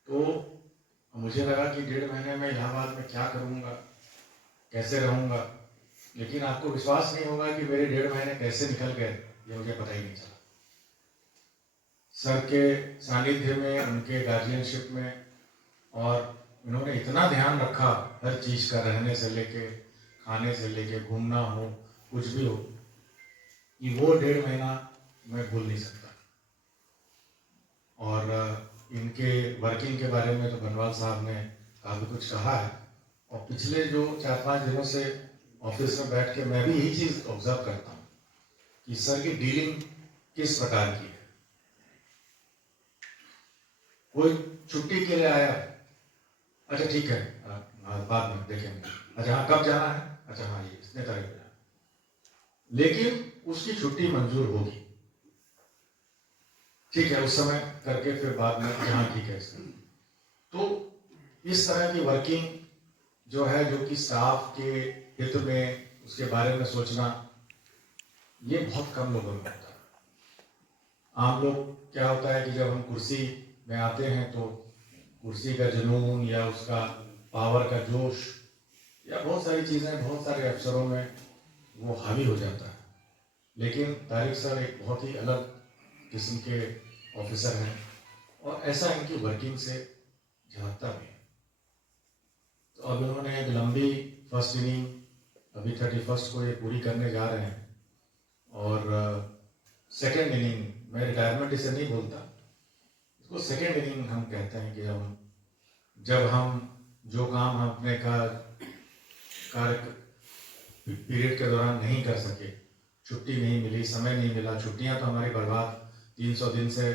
तो मुझे लगा कि 1.5 महीने में इलाहाबाद में क्या करूँगा, कैसे रहूँगा, लेकिन आपको विश्वास नहीं होगा कि मेरे 1.5 महीने कैसे निकल गए, ये मुझे पता ही नहीं चला। सर के सानिध्य में, उनके गार्जियनशिप में, और उन्होंने इतना ध्यान रखा हर चीज़ का, रहने से लेके, खाने से लेके, घूमना हो, कुछ भी हो, कि वो 1.5 महीना मैं भूल नहीं सकता। और इनके वर्किंग के बारे में तो बनवाल साहब ने काफ़ी कुछ कहा है, और पिछले जो 4-5 दिनों से ऑफिस में बैठ के मैं भी यही चीज़ ऑब्जर्व करता हूँ कि सर की डीलिंग किस प्रकार की है। कोई छुट्टी के लिए आया, अच्छा ठीक है, बाद में देखेंगे, अच्छा हाँ कब जाना है, अच्छा हाँ ये इतने तारीख को जाना, लेकिन उसकी छुट्टी मंजूर होगी, ठीक है, उस समय करके फिर बाद में जहाँ ठीक है इसका। तो इस तरह की वर्किंग जो है, जो कि स्टाफ के हित में, उसके बारे में सोचना, ये बहुत कम लोगों में होता है। आम लोग क्या होता है कि जब हम कुर्सी में आते हैं तो कुर्सी का जुनून या उसका पावर का जोश या बहुत सारी चीज़ें बहुत सारे अफसरों में वो हावी हो जाता है, लेकिन तारिक सर एक बहुत ही अलग किस्म के ऑफिसर हैं, और ऐसा इनकी वर्किंग से झलकता भी है। तो अब उन्होंने एक लंबी फर्स्ट इनिंग अभी 31 को ये पूरी करने जा रहे हैं, और सेकेंड इनिंग, मैं रिटायरमेंट इसे नहीं बोलता, इसको सेकेंड इनिंग हम कहते हैं कि जब हम जो काम हम अपने कार्य पीरियड के दौरान नहीं कर सके, छुट्टी नहीं मिली, समय नहीं मिला, छुट्टियां तो हमारी बर्बाद, 300 दिन से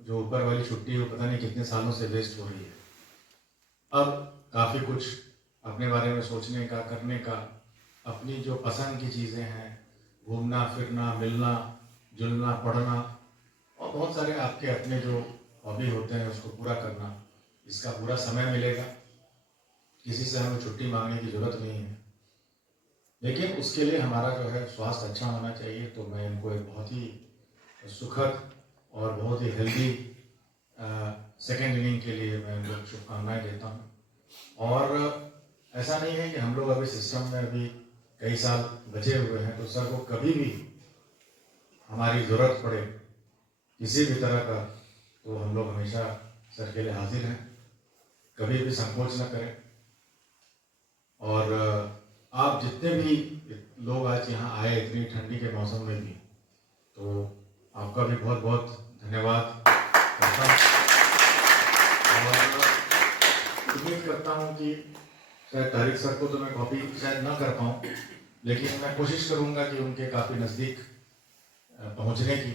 जो ऊपर वाली छुट्टी है वो पता नहीं कितने सालों से वेस्ट हो रही है। अब काफ़ी कुछ अपने बारे में सोचने का, करने का, अपनी जो पसंद की चीज़ें हैं, घूमना फिरना, मिलना जुलना, पढ़ना और बहुत सारे आपके अपने जो हॉबी होते हैं उसको पूरा करना, इसका पूरा समय मिलेगा। किसी से हमें छुट्टी मांगने की ज़रूरत नहीं है, लेकिन उसके लिए हमारा जो है स्वास्थ्य अच्छा होना चाहिए। तो मैं इनको एक बहुत ही सुखद और बहुत ही हेल्दी सेकेंड इनिंग के लिए मैं इनको शुभकामनाएं देता हूँ। और ऐसा नहीं है कि हम लोग अभी सिस्टम में अभी कई साल बचे हुए हैं, तो सर को कभी भी हमारी ज़रूरत पड़े किसी भी तरह का, तो हम लोग हमेशा सर के लिए हाजिर हैं, कभी भी संकोच न करें। और आप जितने भी लोग आज यहाँ आए इतनी ठंडी के मौसम में भी, तो आपका भी बहुत बहुत धन्यवाद करता हूँ। और उम्मीद करता हूँ कि शायद तारिक सर को तो मैं कॉपी शायद ना कर पाऊँ, लेकिन मैं कोशिश करूँगा कि उनके काफ़ी नज़दीक पहुँचने की,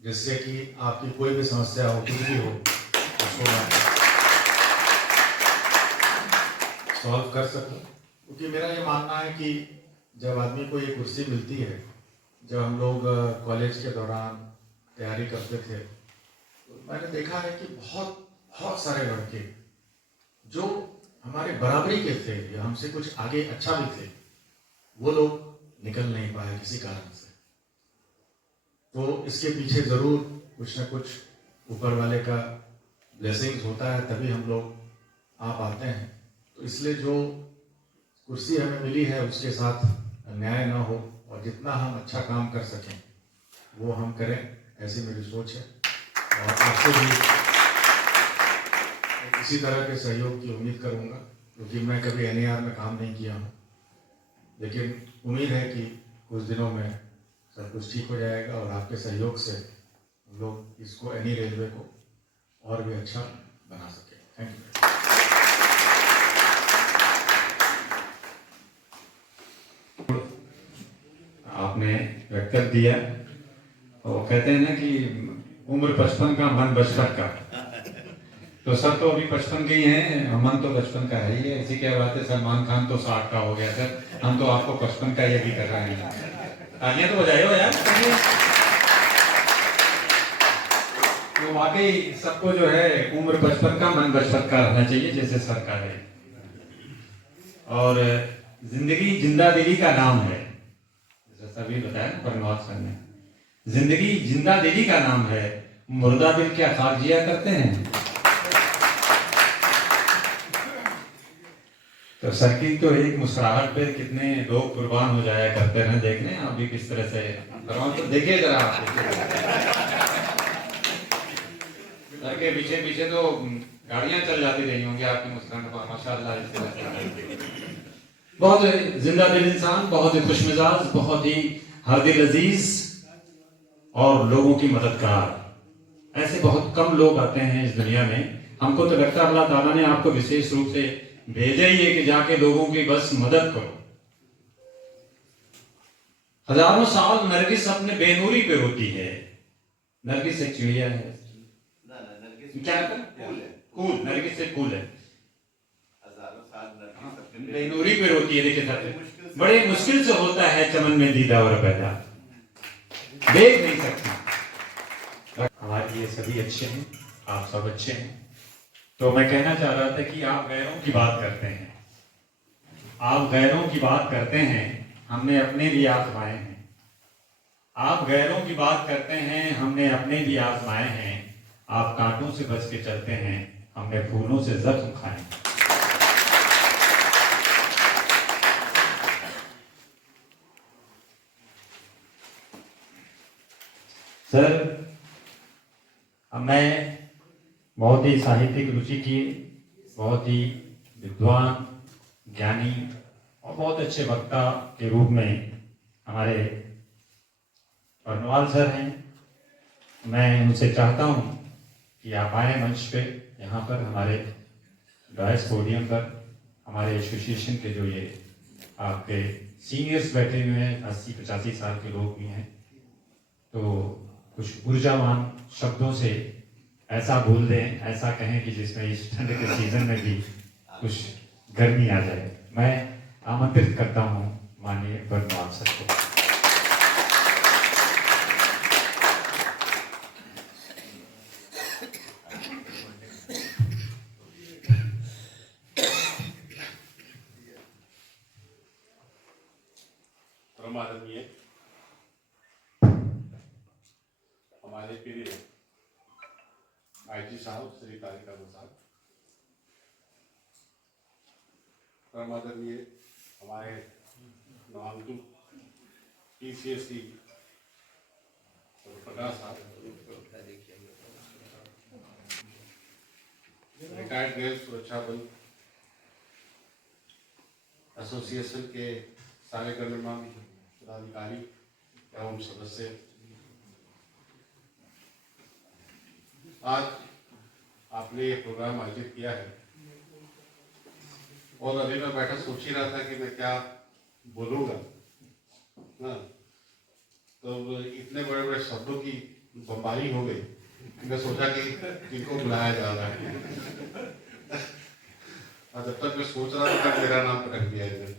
जिससे कि आपकी कोई भी समस्या हो, कुछ भी हो, उसको मैं सॉल्व कर सकूँ। क्योंकि मेरा ये मानना है कि जब आदमी को ये कुर्सी मिलती है, जब हम लोग कॉलेज के दौरान तैयारी करते थे, तो मैंने देखा है कि बहुत सारे लड़के जो हमारे बराबरी के थे या हमसे कुछ आगे अच्छा भी थे, वो लोग निकल नहीं पाए किसी कारण से। तो इसके पीछे ज़रूर कुछ ना कुछ ऊपर वाले का ब्लेसिंग्स होता है, तभी हम लोग आ पाते हैं। तो इसलिए जो कुर्सी हमें मिली है उसके साथ अन्याय ना हो और जितना हम अच्छा काम कर सकें वो हम करें, ऐसी मेरी सोच है। और आपसे भी इसी तरह के सहयोग की उम्मीद करूंगा, क्योंकि मैं कभी NAR में काम नहीं किया हूं, लेकिन उम्मीद है कि कुछ दिनों में सब कुछ ठीक हो जाएगा और आपके सहयोग से हम लोग इसको NE रेलवे को और भी अच्छा बना सकें। Thank you. आपने व्यक्त कर दिया, और कहते हैं ना कि उम्र 55 का मन बचपन का, तो सर तो अभी 55 के ही हैं, मन तो बचपन का है ही है। इसी क्या बात है, सलमान खान तो 60 का हो गया सर, हम तो आपको 55 का ही अभी कर रहे हैं। तालियां तो बजाइए यार। तो वाकई सबको जो है उम्र 55 का मन बचपन का रहना चाहिए, जैसे सर का है। और जिंदगी जिंदा दिली का नाम है, जैसा सभी बताया बरनवाल सर ने, जिंदगी जिंदा दिली का नाम है, मुर्दा दिल क्या खाक जिया करते हैं। तो सर की तो एक मुस्कुराहट पे कितने लोग कुर्बान हो जाया करते हैं, देखने आप भी किस तरह से तो देखिए जरा आप, सर के पीछे पीछे तो गाड़ियां चल जाती रही होंगी आपकी मुस्कुराहट पर, माशाअल्लाह। इस तरह से बहुत जिंदा दिल इंसान, बहुत ही खुशमिजाज, बहुत ही हरदिल अजीज और लोगों की मददगार। ऐसे बहुत कम लोग आते हैं इस दुनिया में। हमको तो लगता है अल्लाह ताला ने आपको विशेष रूप से भेजा ही है कि जाके लोगों की बस मदद करो। हजारों साल नरगिस अपने बेनूरी पे होती है। नरगिस एक चिड़िया है, क्या कूल, नरगिस से कूल है, बेनूरी पे होती है। देखिए साथ बड़े मुश्किल से होता है चमन में दीदा और पैदा, देख नहीं सकती। हमारे ये सभी अच्छे हैं, आप सब अच्छे हैं। तो मैं कहना चाह रहा था कि आप गैरों की बात करते हैं, आप गैरों की बात करते हैं, हमने अपने भी आजमाए हैं। आप गैरों की बात करते हैं, हमने अपने भी आजमाए हैं। आप कांटों से बच के चलते हैं, हमने फूलों से जख्म खाए। सर, मैं बहुत ही साहित्यिक रुचि की, बहुत ही विद्वान, ज्ञानी और बहुत अच्छे वक्ता के रूप में हमारे बरनवाल सर हैं। मैं उनसे चाहता हूं कि आप आए मंच पे, यहाँ पर हमारे डायस पोडियम पर। हमारे एसोसिएशन के जो ये आपके सीनियर्स बैठे हुए हैं, 80-85 साल के लोग भी हैं, तो कुछ ऊर्जावान शब्दों से ऐसा बोल दें, ऐसा कहें कि जिसमें इस ठंड के सीजन में भी कुछ गर्मी आ जाए। मैं आमंत्रित करता हूँ माननीय बर्नवाल सर को। परम आदरणीय हमारे प्रिय आईजी साहब श्री कारिका प्रसाद, परम आदरणीय हमारे नामदू PCSC प्रकाश साहब, रिटायर्ड रेल सुरक्षा बल एसोसिएशन के सारे गणमान्य पदाधिकारी एवं सदस्य, आज आपने ये प्रोग्राम आयोजित किया है और अभी मैं बैठा सोच ही रहा था कि मैं क्या बोलूंगा ना, तो इतने बड़े बड़े शब्दों की बमबारी हो गई, मैं सोचा कि किनको बुलाया जा रहा है। और जब तक मैं सोच रहा था मेरा नाम पटक दिया इधर।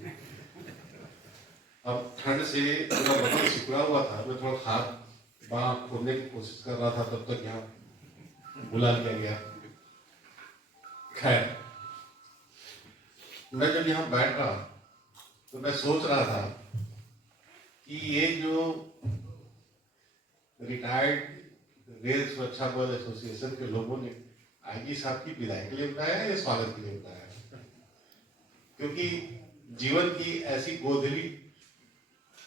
अब ठंड से पूरा बदन सिकुड़ा हुआ था, मैं थोड़ा हाथ बांह खोलने की कोशिश कर रहा था, तब तक यहाँ बुला लिया गया। खैर, मैं जब यहाँ बैठ रहा तो मैं सोच रहा था कि ये जो रिटायर्ड रेल सुरक्षा बल एसोसिएशन के लोगों ने आईजी साहब की विदाई के लिए बताया या स्वागत के लिए बताया, क्योंकि जीवन की ऐसी गोधली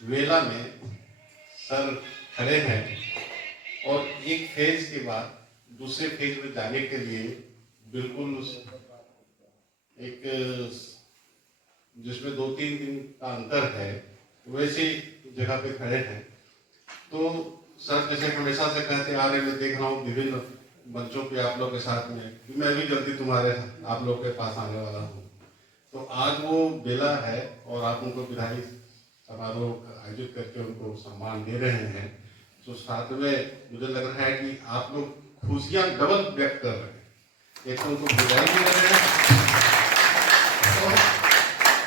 वेला में सर खड़े हैं और एक फेज के बाद दूसरे फेज में जाने के लिए बिल्कुल एक जिसमें 2-3 दिन का अंतर है वैसे जगह पे खड़े हैं। तो सर जैसे हमेशा से कहते आ रहे, मैं देख रहा हूँ विभिन्न मंचों पे आप लोग के साथ में, मैं भी जल्दी तुम्हारे आप लोग के पास आने वाला हूँ। तो आज वो बेला है और आप उनको विदाई समारोह आयोजित करके उनको सम्मान दे रहे हैं। तो साथ में मुझे लग रहा है कि आप लोग खुशियां डबल व्यक्त कर रहे हैं, एक तो उनको विदाई भी दे रहे हैं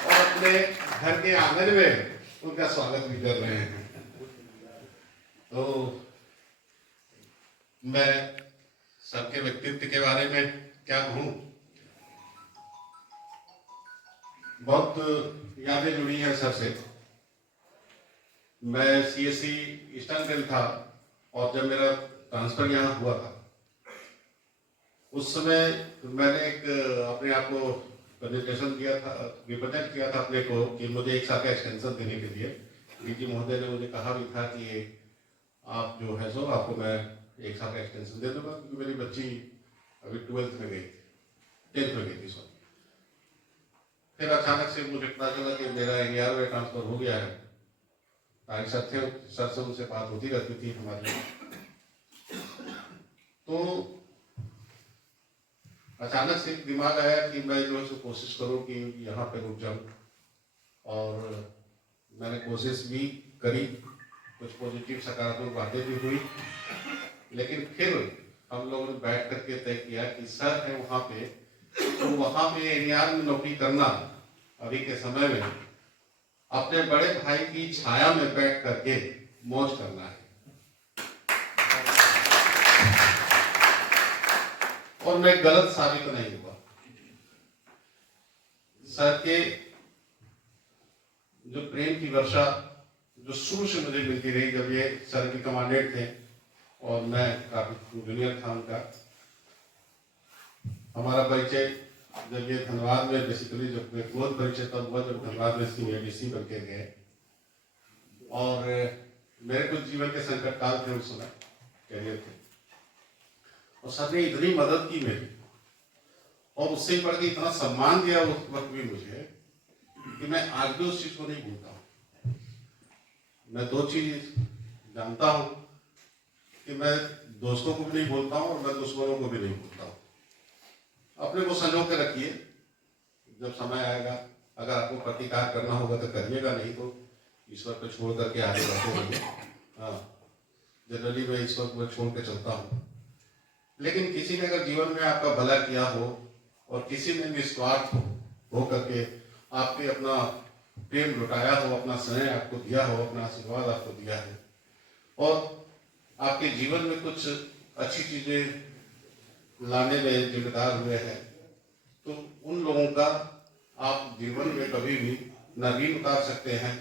और अपने घर के आंगन में उनका स्वागत भी कर रहे हैं। तो मैं सबके व्यक्तित्व के बारे में क्या कहूँ, बहुत यादें जुड़ी हैं सर से। मैं CSC ईस्टर्न रेल था और जब मेरा ट्रांसफर यहाँ हुआ था उस समय मैंने एक अपने आप को प्रेजेंटेशन किया था, रिप्रेजेंट किया था अपने को कि मुझे एक साल का एक्सटेंशन देने के लिए डीजी महोदय ने मुझे कहा भी था कि आप जो है सो आपको मैं एक साल का एक्सटेंशन दे दूंगा, क्योंकि मेरी बच्ची अभी 12th में गई, 10th में गई थी सॉरी। फिर अचानक से मुझे पता चला कि मेरा NER में ट्रांसफर हो गया है। सर से उनसे बात होती रहती थी हमारी। तो अचानक से दिमाग आया कि मैं जो है कोशिश करूं कि यहाँ पे रुक जाऊं, और मैंने कोशिश भी करी, कुछ पॉजिटिव सकारात्मक बातें भी हुई, लेकिन फिर हम लोगों ने बैठ करके तय किया कि सर है वहाँ पे, तो वहाँ पे NER में नौकरी करना अभी के समय में अपने बड़े भाई की छाया में बैठ करके मौज करना है। और मैं गलत साबित नहीं हुआ। सर के जो प्रेम की वर्षा जो शुरू से मुझे मिलती रही, जब ये सर की कमांडेंट थे और मैं काफी जूनियर था उनका, हमारा परिचय जब ये धनबाद में बेसिकली जब क्लोज परिचय तब हुआ जब धनबाद में CMDC बन के गए, और मेरे कुछ जीवन के संकट काल थे उस समय, कैरियर थे, और सर ने इतनी मदद की मेरी और उससे बढ़ के इतना सम्मान दिया उस वक्त भी मुझे कि मैं आज भी उस चीज को नहीं भूलता हूँ। मैं 2 चीज जानता हूँ कि मैं दोस्तों को भी नहीं भूलता हूँ और मैं दुश्मनों को भी नहीं भूलता हूँ। अपने को संजो के रखिए, जब समय आएगा अगर आपको प्रतिकार करना होगा तो करिएगा, नहीं तो ईश्वर पे छोड़ करके आगे बढ़ते रहिए। हाँ, जनरली मैं ईश्वर को छोड़ के चलता हूँ, लेकिन किसी ने अगर जीवन में आपका भला किया हो और किसी ने निस्वार्थ हो करके आपके अपना प्रेम लुटाया हो, अपना स्नेह आपको दिया हो, अपना आशीर्वाद आपको दिया है और आपके जीवन में कुछ अच्छी चीजें लाने में जिम्मेदार हुए हैं, तो उन लोगों का आप जीवन में कभी भी न ऋण उतार सकते हैं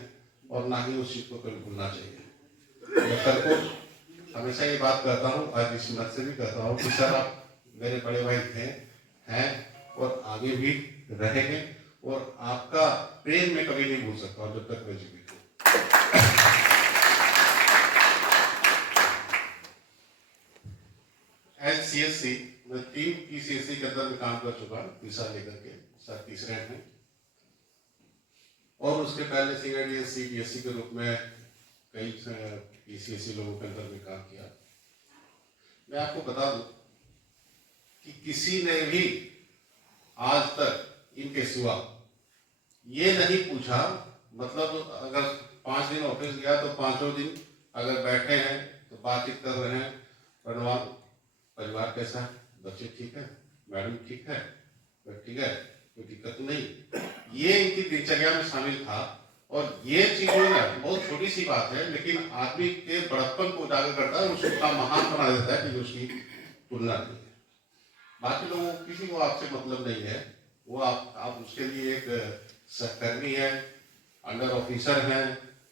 और ना ही उस चीज को कभी भूलना चाहिए। मैं सर को हमेशा ये बात कहता हूँ, आज इस मत से भी कहता हूँ कि सर आप मेरे बड़े भाई हैं और आगे भी रहेंगे और आपका प्रेम में कभी नहीं भूल सकता और जब तक मैं जीवित हूँ। एज CSC मैं 3 PCSC के अंदर में काम कर चुका हूँ, तीसरा लेकर के सर तीसरे हैं और उसके पहले CIDSC BSc के रूप में कई PCSC लोगों के अंदर में काम किया। मैं आपको बता दूं कि किसी ने भी आज तक इनके सिवा ये नहीं पूछा, मतलब अगर 5 दिन ऑफिस गया तो 5 दिन अगर बैठे हैं तो बातचीत कर रहे हैं, परिवार कैसा है, बच्चे ठीक है, मैडम ठीक है, ठीक है, कोई दिक्कत नहीं, ये इनकी दिनचर्या में शामिल था। और ये चीज जो है बहुत छोटी सी बात है, लेकिन आदमी के बड़प्पन को उजागर करता है, उसको इतना महान बना देता है कि उसकी तुलना नहीं है। बाकी लोगों किसी को आपसे मतलब नहीं है, वो आप उसके लिए एक सहकर्मी है, अंडर ऑफिसर हैं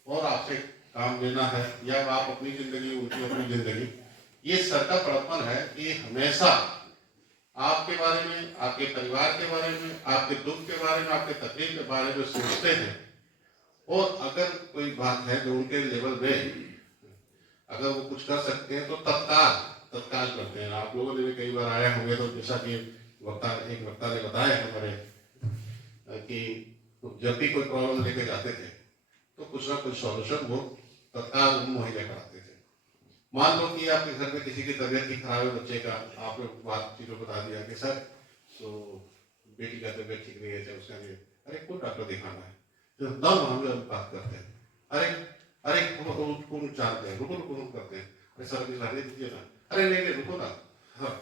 और आपसे काम लेना है, या आप अपनी जिंदगी उनकी अपनी जिंदगी। ये सर का बड़प्पन है कि हमेशा आपके बारे में, आपके परिवार के बारे में, आपके दुख के बारे में, आपके तकलीफ के बारे में सोचते हैं और अगर कोई बात है जो उनके लेवल में अगर वो कुछ कर सकते हैं तो तत्काल करते हैं। आप लोगों ने भी कई बार आए होंगे तो जैसा कि एक वक्ता ने बताया हमारे कि जब भी कोई प्रॉब्लम लेके जाते थे तो कुछ ना कुछ सॉल्यूशन वो तत्काल मुहैया कराते थे। मान लो कि आपके घर में किसी की तबीयत की खराब है, बच्चे का, आपने बातचीत को बता दिया कि सर तो बेटी का तबीयत ठीक नहीं है, चाहे उसका नहीं, अरे कौन डॉक्टर दिखाना है, तो दम हम लोग बात करते हैं, अरे कौन जानते हैं, रुको करते हैं, अरे सर अभी रहने दीजिए ना, अरे नहीं रुको ना, हाँ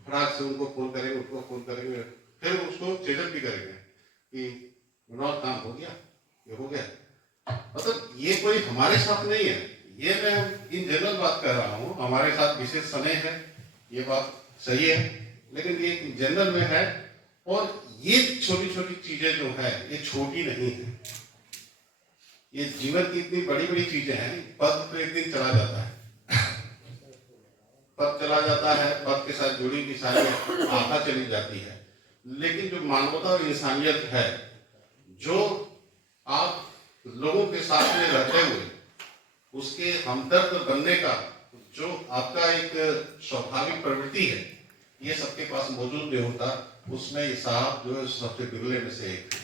फटाक से उनको फोन करेंगे, उसको फोन करेंगे, फिर उसको चेजअप भी करेंगे कि विनोद काम हो गया, ये हो गया। मतलब ये कोई हमारे साथ नहीं है, ये मैं इन जनरल बात कर रहा हूँ, हमारे साथ विशेष समय है, ये बात सही है, लेकिन ये जनरल में है। और ये छोटी छोटी चीजें जो है ये छोटी नहीं है, ये जीवन की इतनी बड़ी बड़ी चीजें हैं। पद तो एक दिन चला जाता है, पद चला जाता है, पद के साथ जुड़ी हुई सारी आशा चली जाती है, लेकिन जो मानवता और इंसानियत है, जो आप लोगों के साथ में रहते हुए उसके हमदर्द बनने का जो आपका एक स्वाभाविक प्रवृत्ति है, ये सबके पास मौजूद नहीं होता। उसमें ये साहब जो है सबसे बिगड़े में से एक।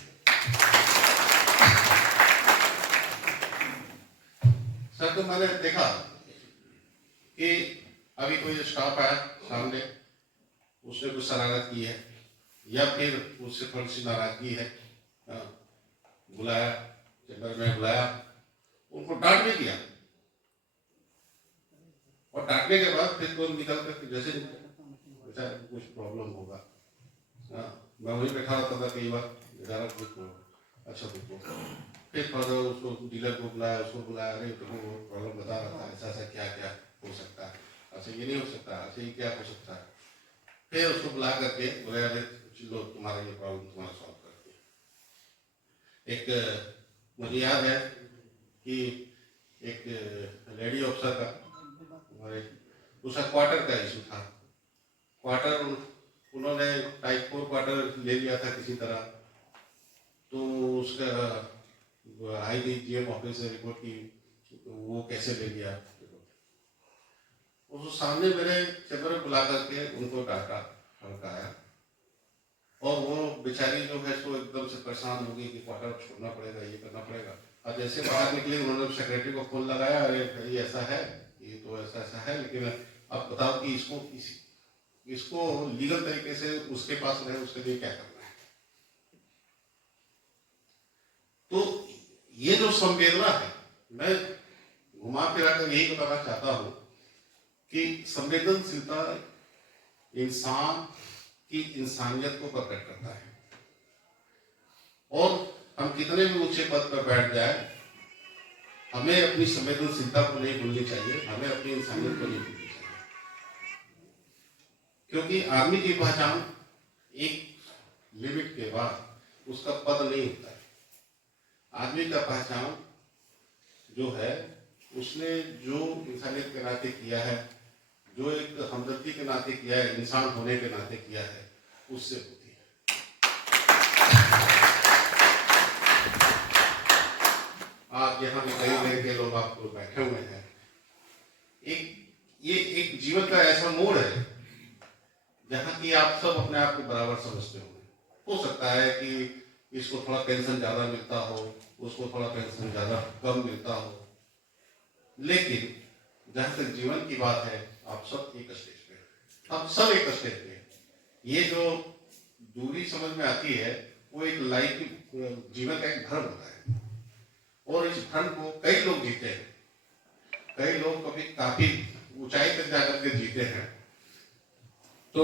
सर तो मैंने देखा कि अभी कोई स्टाफ आया सामने, उसने कुछ शरारत की है या फिर उससे थोड़ी सी नाराजगी है, बुलाया, चैम्बर में बुलाया, उनको डांट भी दिया और डांटने के बाद फिर तो निकल कर जैसे बेचारा कुछ प्रॉब्लम होगा, मैं वहीं बैठा रहता था कई बार, बेचारा कुछ अच्छा कुछ फिर फर्दर उसको डीलर को बुलाया, उसको बुलाया, अरे तुमको प्रॉब्लम बता रहा था, ऐसा ऐसा क्या क्या हो सकता है, अच्छा ये नहीं हो सकता, अच्छा ये क्या हो सकता है। फिर उसको बुला करके बोले अरे लो तुम्हारा ये प्रॉब्लम तुम्हारा सॉल्व करते। एक मुझे याद है कि एक लेडी ऑफिसर का उसका क्वार्टर का इशू था, क्वार्टर उन्होंने टाइप 4 क्वार्टर ले लिया था किसी तरह, तो उसका आई गई GM ऑफिस से रिपोर्ट की वो कैसे ले लिया, उस सामने मेरे चैम्बर में बुला करके उनको डांटा हड़काया और वो बेचारी जो है सो एकदम से परेशान हो गई कि क्वार्टर छोड़ना पड़ेगा, ये करना पड़ेगा। और जैसे बाहर निकले उन्होंने सेक्रेटरी को फोन लगाया, अरे भाई ऐसा है, ये तो ऐसा है, लेकिन अब बताओ कि इसको लीगल तरीके से उसके पास रहे, उसके लिए क्या करना है। तो ये जो संवेदना है, मैं घुमा फिरा कर यही बताना चाहता हूं कि संवेदनशीलता इंसान की इंसानियत को प्रकट करता है। और हम कितने भी ऊंचे पद पर बैठ जाए, हमें अपनी संवेदनशीलता को नहीं भूलनी चाहिए, हमें अपनी इंसानियत को नहीं भूलनी चाहिए। क्योंकि आदमी की पहचान एक लिमिट के बाद उसका पद नहीं होता है। आदमी का पहचान जो है, उसने जो इंसानियत के नाते किया है, जो एक हमदर्दी के नाते किया है, इंसान होने के नाते किया है, उससे होती है। आप यहाँ पे कई तरह के लोग आपको बैठे हुए हैं। ये एक जीवन का ऐसा मोड़ है जहाँ की आप सब अपने आप को बराबर समझते हो सकता है कि इसको थोड़ा पेंशन ज्यादा मिलता हो, उसको थोड़ा पेंशन ज्यादा कम मिलता हो, लेकिन जहां तक जीवन की बात है, आप सब एक स्टेज पे, आप सब एक स्टेज पे। ये जो दूरी समझ में आती है, वो एक लाइफ, जीवन का एक भ्रम होता है, और इस भ्रम को कई लोग जीते हैं। कई लोग कभी काफी ऊंचाई तक जाकर के जीते हैं। तो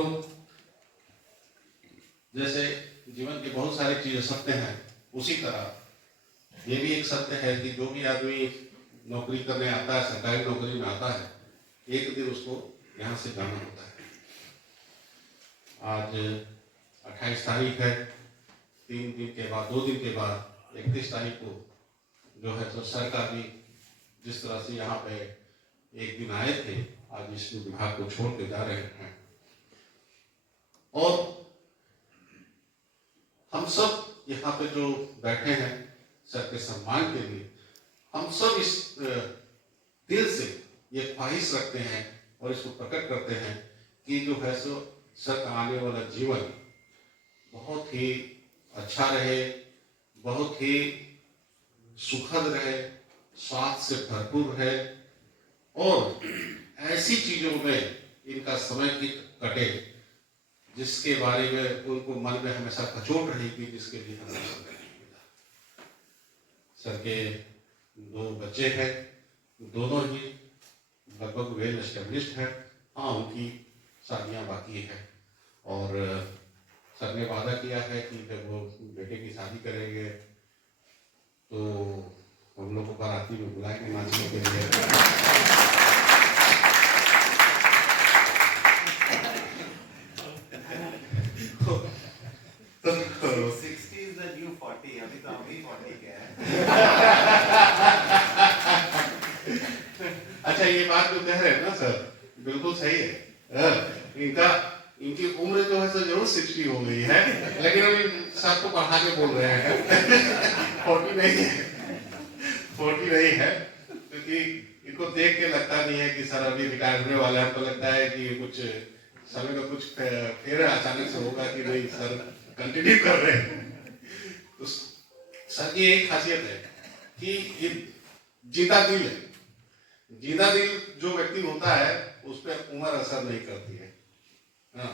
जैसे जीवन के बहुत सारी चीजें सत्य हैं, उसी तरह ये भी एक सत्य है कि जो भी आदमी नौकरी करने आता है, सरकारी नौकरी में आता है, एक दिन उसको यहाँ से जाना होता है। आज 28 तारीख है, 3 दिन के बाद, 2 दिन के बाद 31 तारीख को जो है तो सरकार भी जिस तरह से यहाँ पे एक दिन आए थे, आज इस विभाग को छोड़ के जा रहे हैं। और हम सब यहाँ पे जो बैठे हैं सर के सम्मान के लिए, हम सब इस दिल से ये ख्वाहिश रखते हैं और इसको प्रकट करते हैं कि जो है सो सर का आने वाला जीवन बहुत ही अच्छा रहे, बहुत ही सुखद रहे, स्वाद से भरपूर रहे, और ऐसी चीजों में इनका समय की कटे जिसके बारे में उनको मन में हमेशा कचोट रहेगी, जिसके लिए हमें समय नहीं मिला। सर के 2 बच्चे हैं, दोनों ही लगभग वेल एस्टेब्लिश्ड हैं। हाँ, उनकी शादियां बाकी है, और सर ने वादा किया है कि जब वो बेटे की शादी करेंगे तो हम लोग को बाराती में बुलाएंगे नाचने के लिए। तो 60 is the new 40, अभी तो हम ही 40 के हैं। अच्छा, ये बात जो कह रहे हैं ना सर, बिल्कुल सही है। इनकी उम्र जो है सर जरूर 60 हो गई है, लेकिन अभी सर को बढ़ा के बोल रहे हैं। 40 नहीं है, 40 नहीं है, क्योंकि इनको देख के लगता नहीं है कि सर अभी रिटायर होने वाले हैं। हमको लगता है कि कुछ समय का कुछ फेर अचानक से होगा कि नहीं, सर कंटिन्यू कर रहे हैं। तो सर की एक खासियत है कि ये जीता दिल है। जीता दिल जो व्यक्ति होता है, उस पर उम्र असर नहीं करती है। हाँ,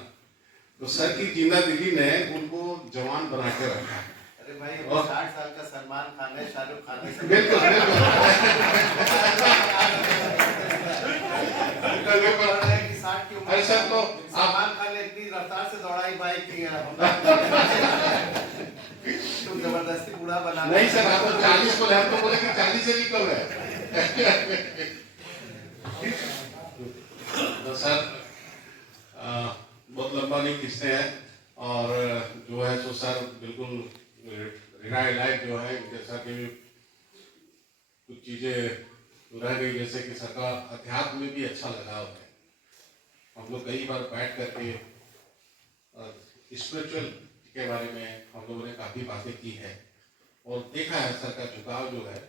तो सर की जिंदा दिली ने उनको जवान बना के रखा है। अरे भाई, 60 साल का सलमान खान है, शाहरुख खान है। बिल्कुल सर, तो सलमान खान ने इतनी रफ्तार से दौड़ाई बाइक की तुम जबरदस्ती बूढ़ा बना नहीं सर, आप तो 40 बोले, हम तो बोले कि 40 से निकल रहे। तो सर बहुत लंबा नहीं खींचते हैं, और जो है सो सर बिल्कुल रिटायर्ड लाइफ जो है, जैसा कि कुछ चीजें रह गई, जैसे कि सर का अध्यात्म में भी अच्छा लगाव है। हम लोग कई बार बैठ करके स्पिरिचुअल के बारे में हम लोगों ने काफी बातें की है, और देखा है सर का झुकाव जो है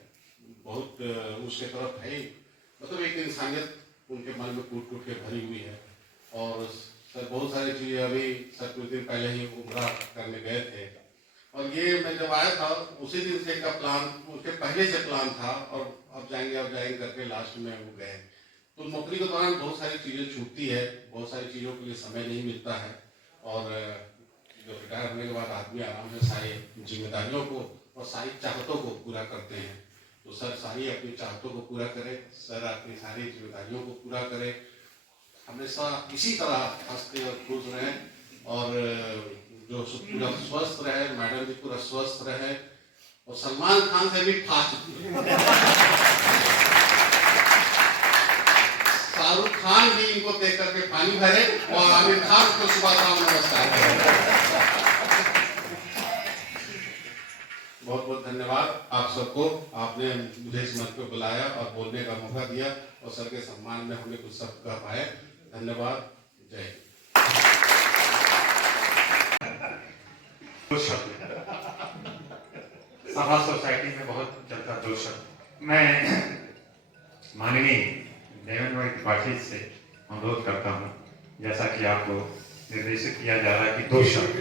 बहुत उसके तरफ है। मतलब एक इंसानियत उनके मन में कूट कूट के भरी हुई है। और सर बहुत सारी चीजें, अभी सर कुछ दिन पहले ही उम्रा करने गए थे, और ये मैं जब आया था उसी दिन से का प्लान, उसके पहले से प्लान था, और अब जाएंगे करके लास्ट में वो गए। तो नौकरी के दौरान बहुत सारी चीजें छूटती है, बहुत सारी चीजों के लिए समय नहीं मिलता है, और जब रिटायर होने के बाद आदमी आराम से सारी जिम्मेदारियों को और सारी चाहतों को पूरा करते हैं। तो सर सारी अपनी चाहतों को पूरा करें, सर अपनी सारी जिम्मेदारियों को पूरा करें, हमेशा इसी तरह हंसते और खुश रहें और जो पूरा स्वस्थ रहे, मैडम जी पूरा स्वस्थ रहे और सलमान खान से भी खा चुकी है। शाहरुख खान भी इनको देख करके पानी भरे और आमिर खान को सुबह शाम नमस्कार करें। बहुत बहुत धन्यवाद आप सबको, आपने मुझे इस मंच पे बुलाया और बोलने का मौका दिया और सर के सम्मान में हमें कुछ शब्द कह पाए। धन्यवाद। जय हिंद। दो शब्द सभा सोसाइटी में बहुत चलता दो शब्द। मैं माननीय देवेंद्र भाई त्रिपाठी से अनुरोध करता हूँ, जैसा कि आपको निर्देशित किया जा रहा है कि दो शब्द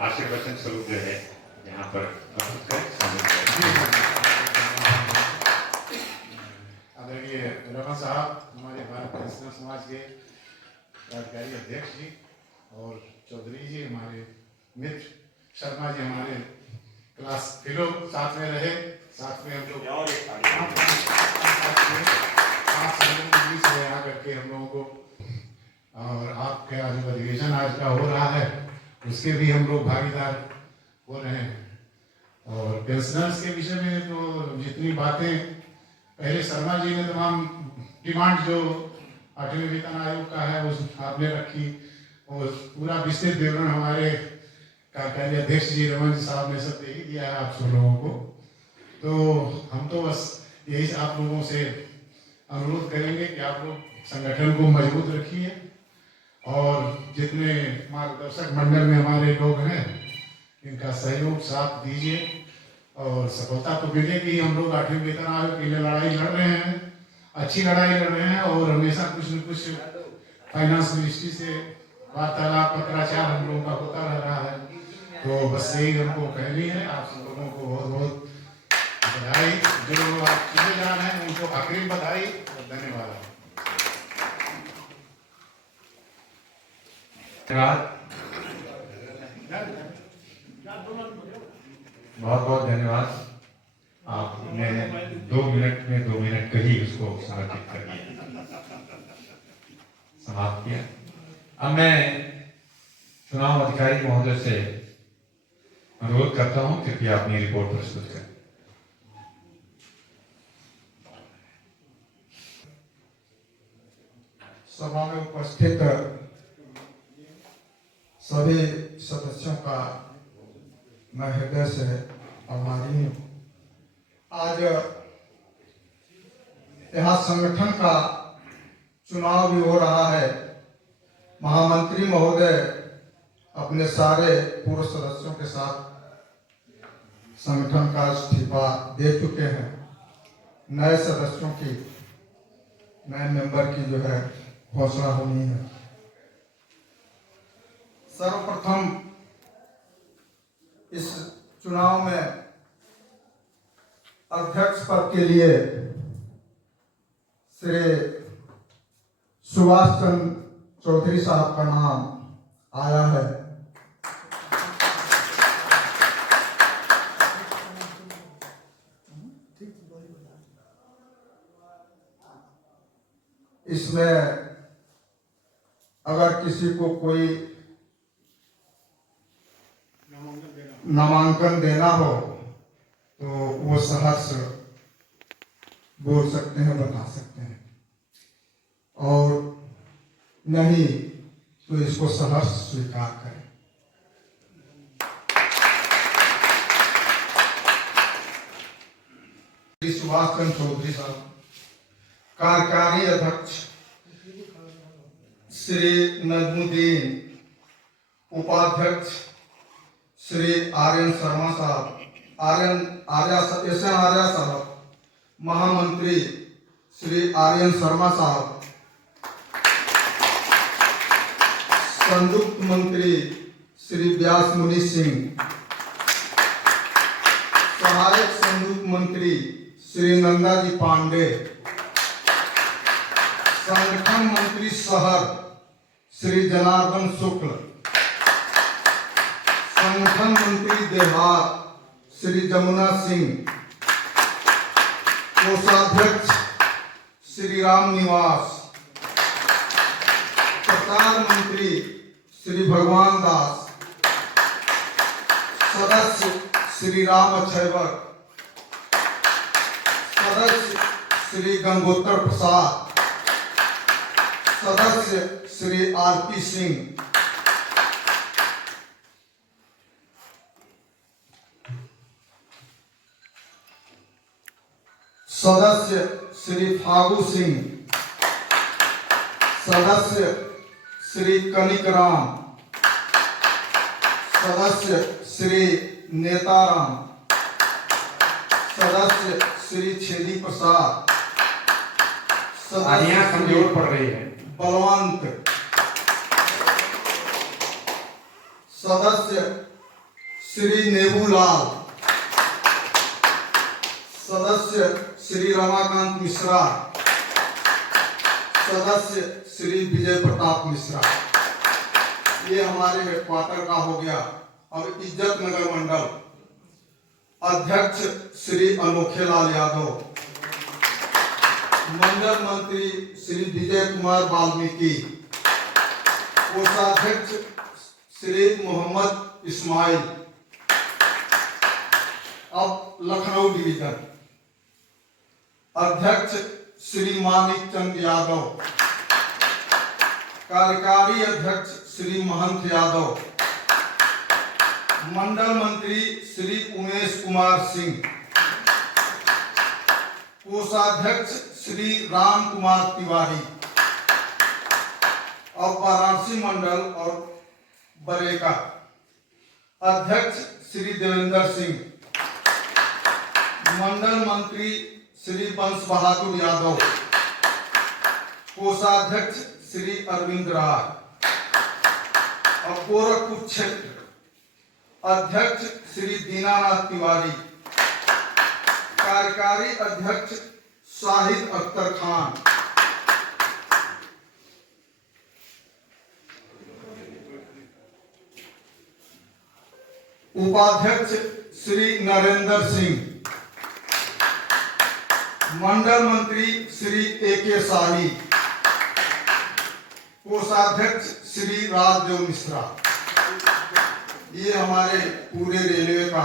आशीर्वचन स्वरूप जो है यहाँ पर आदरणीय रमन साहब, हमारे भारत पेंशनर समाज के कार्यकारी अध्यक्ष जी, और चौधरी जी हमारे मित्र, शर्मा जी हमारे क्लास फेलो, साथ में रहे, साथ में हम लोग से यहाँ करके हम लोगों को, और आपका जो अधिवेशन आज का हो रहा है उसके भी हम लोग भागीदार हो रहे हैं। और पेंशनर्स के विषय में तो जितनी बातें पहले शर्मा जी ने तमाम डिमांड जो 8वें वेतन आयोग का है उस आपने रखी, और पूरा विस्तृत विवरण हमारे कार्यकारी अध्यक्ष जी रमन जी साहब ने सब दे ही दिया है आप सब लोगों को। तो हम तो बस यही आप लोगों से अनुरोध करेंगे कि आप लोग संगठन को मजबूत रखिए और जितने मार्गदर्शक मंडल में हमारे लोग हैं इनका सहयोग साथ दीजिए, और सफलता तो मिलेगी। हम लोग 8वें वेतन आयोग के लिए लड़ाई लड़ रहे हैं, अच्छी लड़ाई लड़ रहे हैं, और हमेशा कुछ न कुछ फाइनेंस मिनिस्ट्री से वार्तालाप पत्राचार हम लोगों का होता रह रहा है। तो बस यही हमको कहनी है। आप सब लोगों को बहुत बहुत बधाई, जो आप चुने जा रहे हैं उनको अग्रिम बधाई और धन्यवाद। बहुत बहुत धन्यवाद। आपने 2 मिनट में 2 मिनट का ही उसको समर्पित कर दिया, समाप्त किया। अब मैं चुनाव अधिकारी महोदय से अनुरोध करता हूं, कृपया अपनी रिपोर्ट प्रस्तुत करें। सभा में उपस्थित सभी सदस्यों का मैं हृदय से आभारी हूँ। आज यहाँ संगठन का चुनाव भी हो रहा है। महामंत्री महोदय अपने सारे पूर्व सदस्यों के साथ संगठन का इस्तीफा दे चुके हैं। नए सदस्यों की, नए मेंबर की जो है घोषणा होनी है। सर्वप्रथम इस चुनाव में अध्यक्ष पद के लिए श्री सुभाष चंद्र चौधरी साहब का नाम आया है। इसमें अगर किसी को कोई नामांकन देना हो तो वो सहर्ष बोल सकते हैं, बता सकते हैं, और नहीं तो इसको सहर्ष स्वीकार करें। श्री सुभाष चंद्र चौधरी साहब, कार्यकारी अध्यक्ष श्री नजमुद्दीन, उपाध्यक्ष श्री आर्यन शर्मा साहब, एस एन आर्या साहब, महामंत्री श्री आर्यन शर्मा साहब, संयुक्त मंत्री श्री व्यास मुनि सिंह, सहायक संयुक्त मंत्री श्री नंदाजी पांडे, संगठन मंत्री शहर श्री जनार्दन शुक्ल, संगठन मंत्री देहात श्री जमुना सिंह, कोषाध्यक्ष श्री राम निवास, प्रसार मंत्री श्री भगवान दास, सदस्य श्री राम अक्षयवक, सदस्य श्री गंगोत्तर प्रसाद, सदस्य श्री आरपी सिंह, सदस्य श्री फागू सिंह, सदस्य श्री कनिक राम, सदस्य श्री नेताराम, सदस्य श्री छेदी प्रसाद, आनियाँ कमजोर पड़ रही है। बलवंत, सदस्य श्री नेबूलाल, सदस्य श्री रमाकांत मिश्रा, सदस्य श्री विजय प्रताप मिश्रा। ये हमारे हेडक्वार्टर का हो गया। अब इज्जत नगर मंडल अध्यक्ष श्री अनोखेलाल यादव, मंडल मंत्री श्री विजय कुमार वाल्मीकि, कोषाध्यक्ष श्री मोहम्मद इस्माइल। अब लखनऊ डिवीजन अध्यक्ष श्री मानिक चंद यादव, कार्यकारी अध्यक्ष श्री महंत यादव, मंडल मंत्री श्री उमेश कुमार सिंह, कोषाध्यक्ष श्री राम कुमार तिवारी। अब वाराणसी मंडल और बरेका अध्यक्ष श्री देवेंद्र सिंह, मंडल मंत्री श्री बंश बहादुर यादव, कोषाध्यक्ष श्री अरविंद राय। और गोरखपुर क्षेत्र अध्यक्ष श्री दीनानाथ तिवारी, कार्यकारी अध्यक्ष शाहिद अख्तर खान, उपाध्यक्ष श्री नरेंद्र सिंह, मंडल मंत्री श्री A.K. शाही, कोषाध्यक्ष श्री राजदेव मिश्रा। ये हमारे पूरे रेलवे का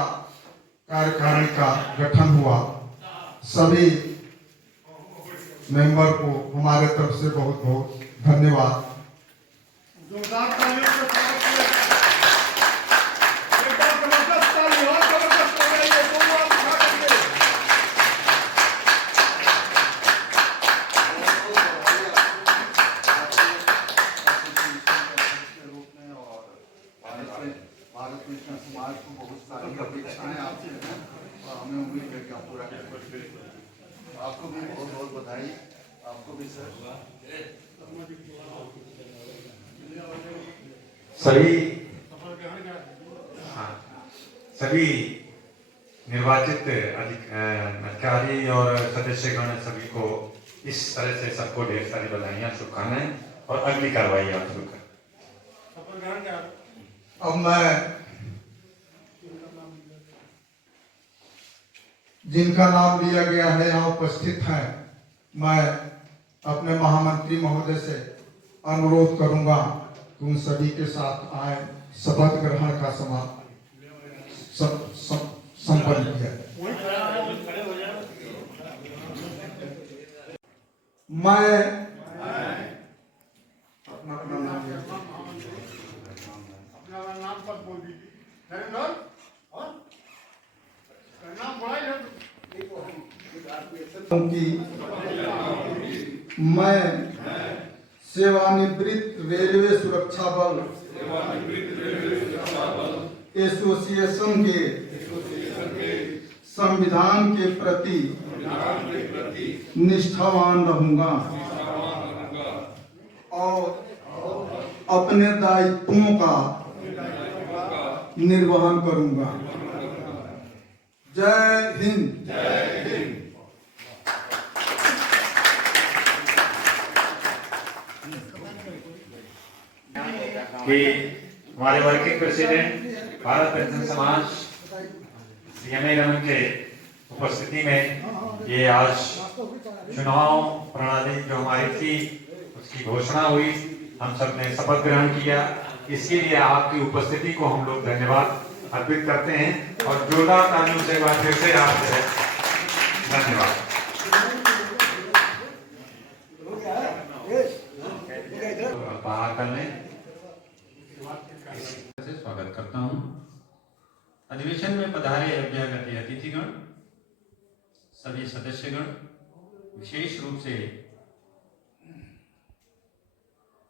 कार्यकारिणी का गठन हुआ। सभी मेंबर को हमारे तरफ से बहुत बहुत धन्यवाद। जोरदार तालियों से स्वागत किया। एक बार जबरदस्त ताली और जबरदस्त हो गई है। दोनों हाथ उठा करके। भारत में इतना समाज को बहुत सारी अपेक्षाएं आपसे हैं और हमें उम्मीद है कि आप पूरा करेंगे। आपको भी बहुत बहुत बधाई। आपको भी सर। सभी निर्वाचित अधिकारी और सदस्यगण सभी को इस तरह से सबको ढेर सारी बधाइयाँ, शुभकामनाएं और अगली कार्रवाई आप शुरू करें। अब मैं जिनका नाम लिया गया है यहाँ उपस्थित हैं, मैं अपने महामंत्री महोदय से अनुरोध करूंगा कि उन सभी के साथ आए, शपथ ग्रहण का संपन्न किया। मैं अपना नाम लिया। अपना नाम पर बोल दीजिए। नरेंद्र और नाम बढ़ाइए। कि मैं सेवानिवृत्त रेलवे सुरक्षा बल एसोसिएशन के संविधान के प्रति निष्ठावान रहूंगा और अपने दायित्वों का निर्वहन करूंगा। जय हिंद। कि हमारे वर्किंग प्रेसिडेंट भारत पेंशन समाज CMA रमन के उपस्थिति में ये आज चुनाव प्रणाली जो हमारी थी उसकी घोषणा हुई हम सब ने शपथ ग्रहण किया। इसके लिए आपकी उपस्थिति को हम लोग धन्यवाद अर्पित करते हैं और जोरदार तालियों से एक बार फिर से आपसे धन्यवाद। बाहर कर लें। स्वागत करता हूं। अधिवेशन में पधारे अभ्यागत अतिथिगण, सभी सदस्यगण, विशेष रूप से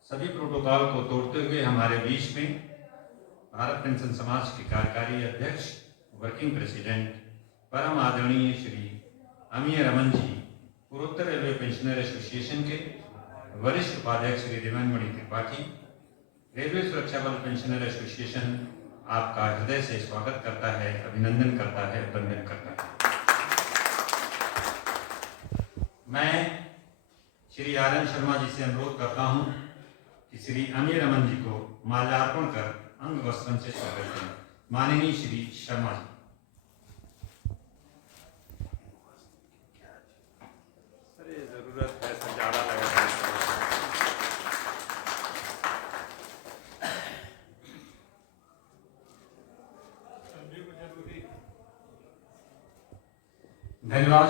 सभी प्रोटोकॉल को तोड़ते हुए हमारे बीच में भारत पेंशन समाज के कार्यकारी अध्यक्ष, वर्किंग प्रेसिडेंट, परम आदरणीय श्री अमीय रमन जी, पूर्वोत्तर रेलवे पेंशनर एसोसिएशन के वरिष्ठ उपाध्यक्ष श्री देवेंद्र त्रिपाठी, रेलवे सुरक्षा बल पेंशनर एसोसिएशन आपका हृदय से स्वागत करता है, अभिनंदन करता है, वंदन करता है। मैं श्री आर.एन. शर्मा जी से अनुरोध करता हूं कि श्री अमीय रमन जी को माल्यार्पण कर अंग वस्त्रन से स्वागत करें। माननीय श्री शर्मा जी। अरे जरूरत है, सब ज्यादा लगा है। धन्यवाद।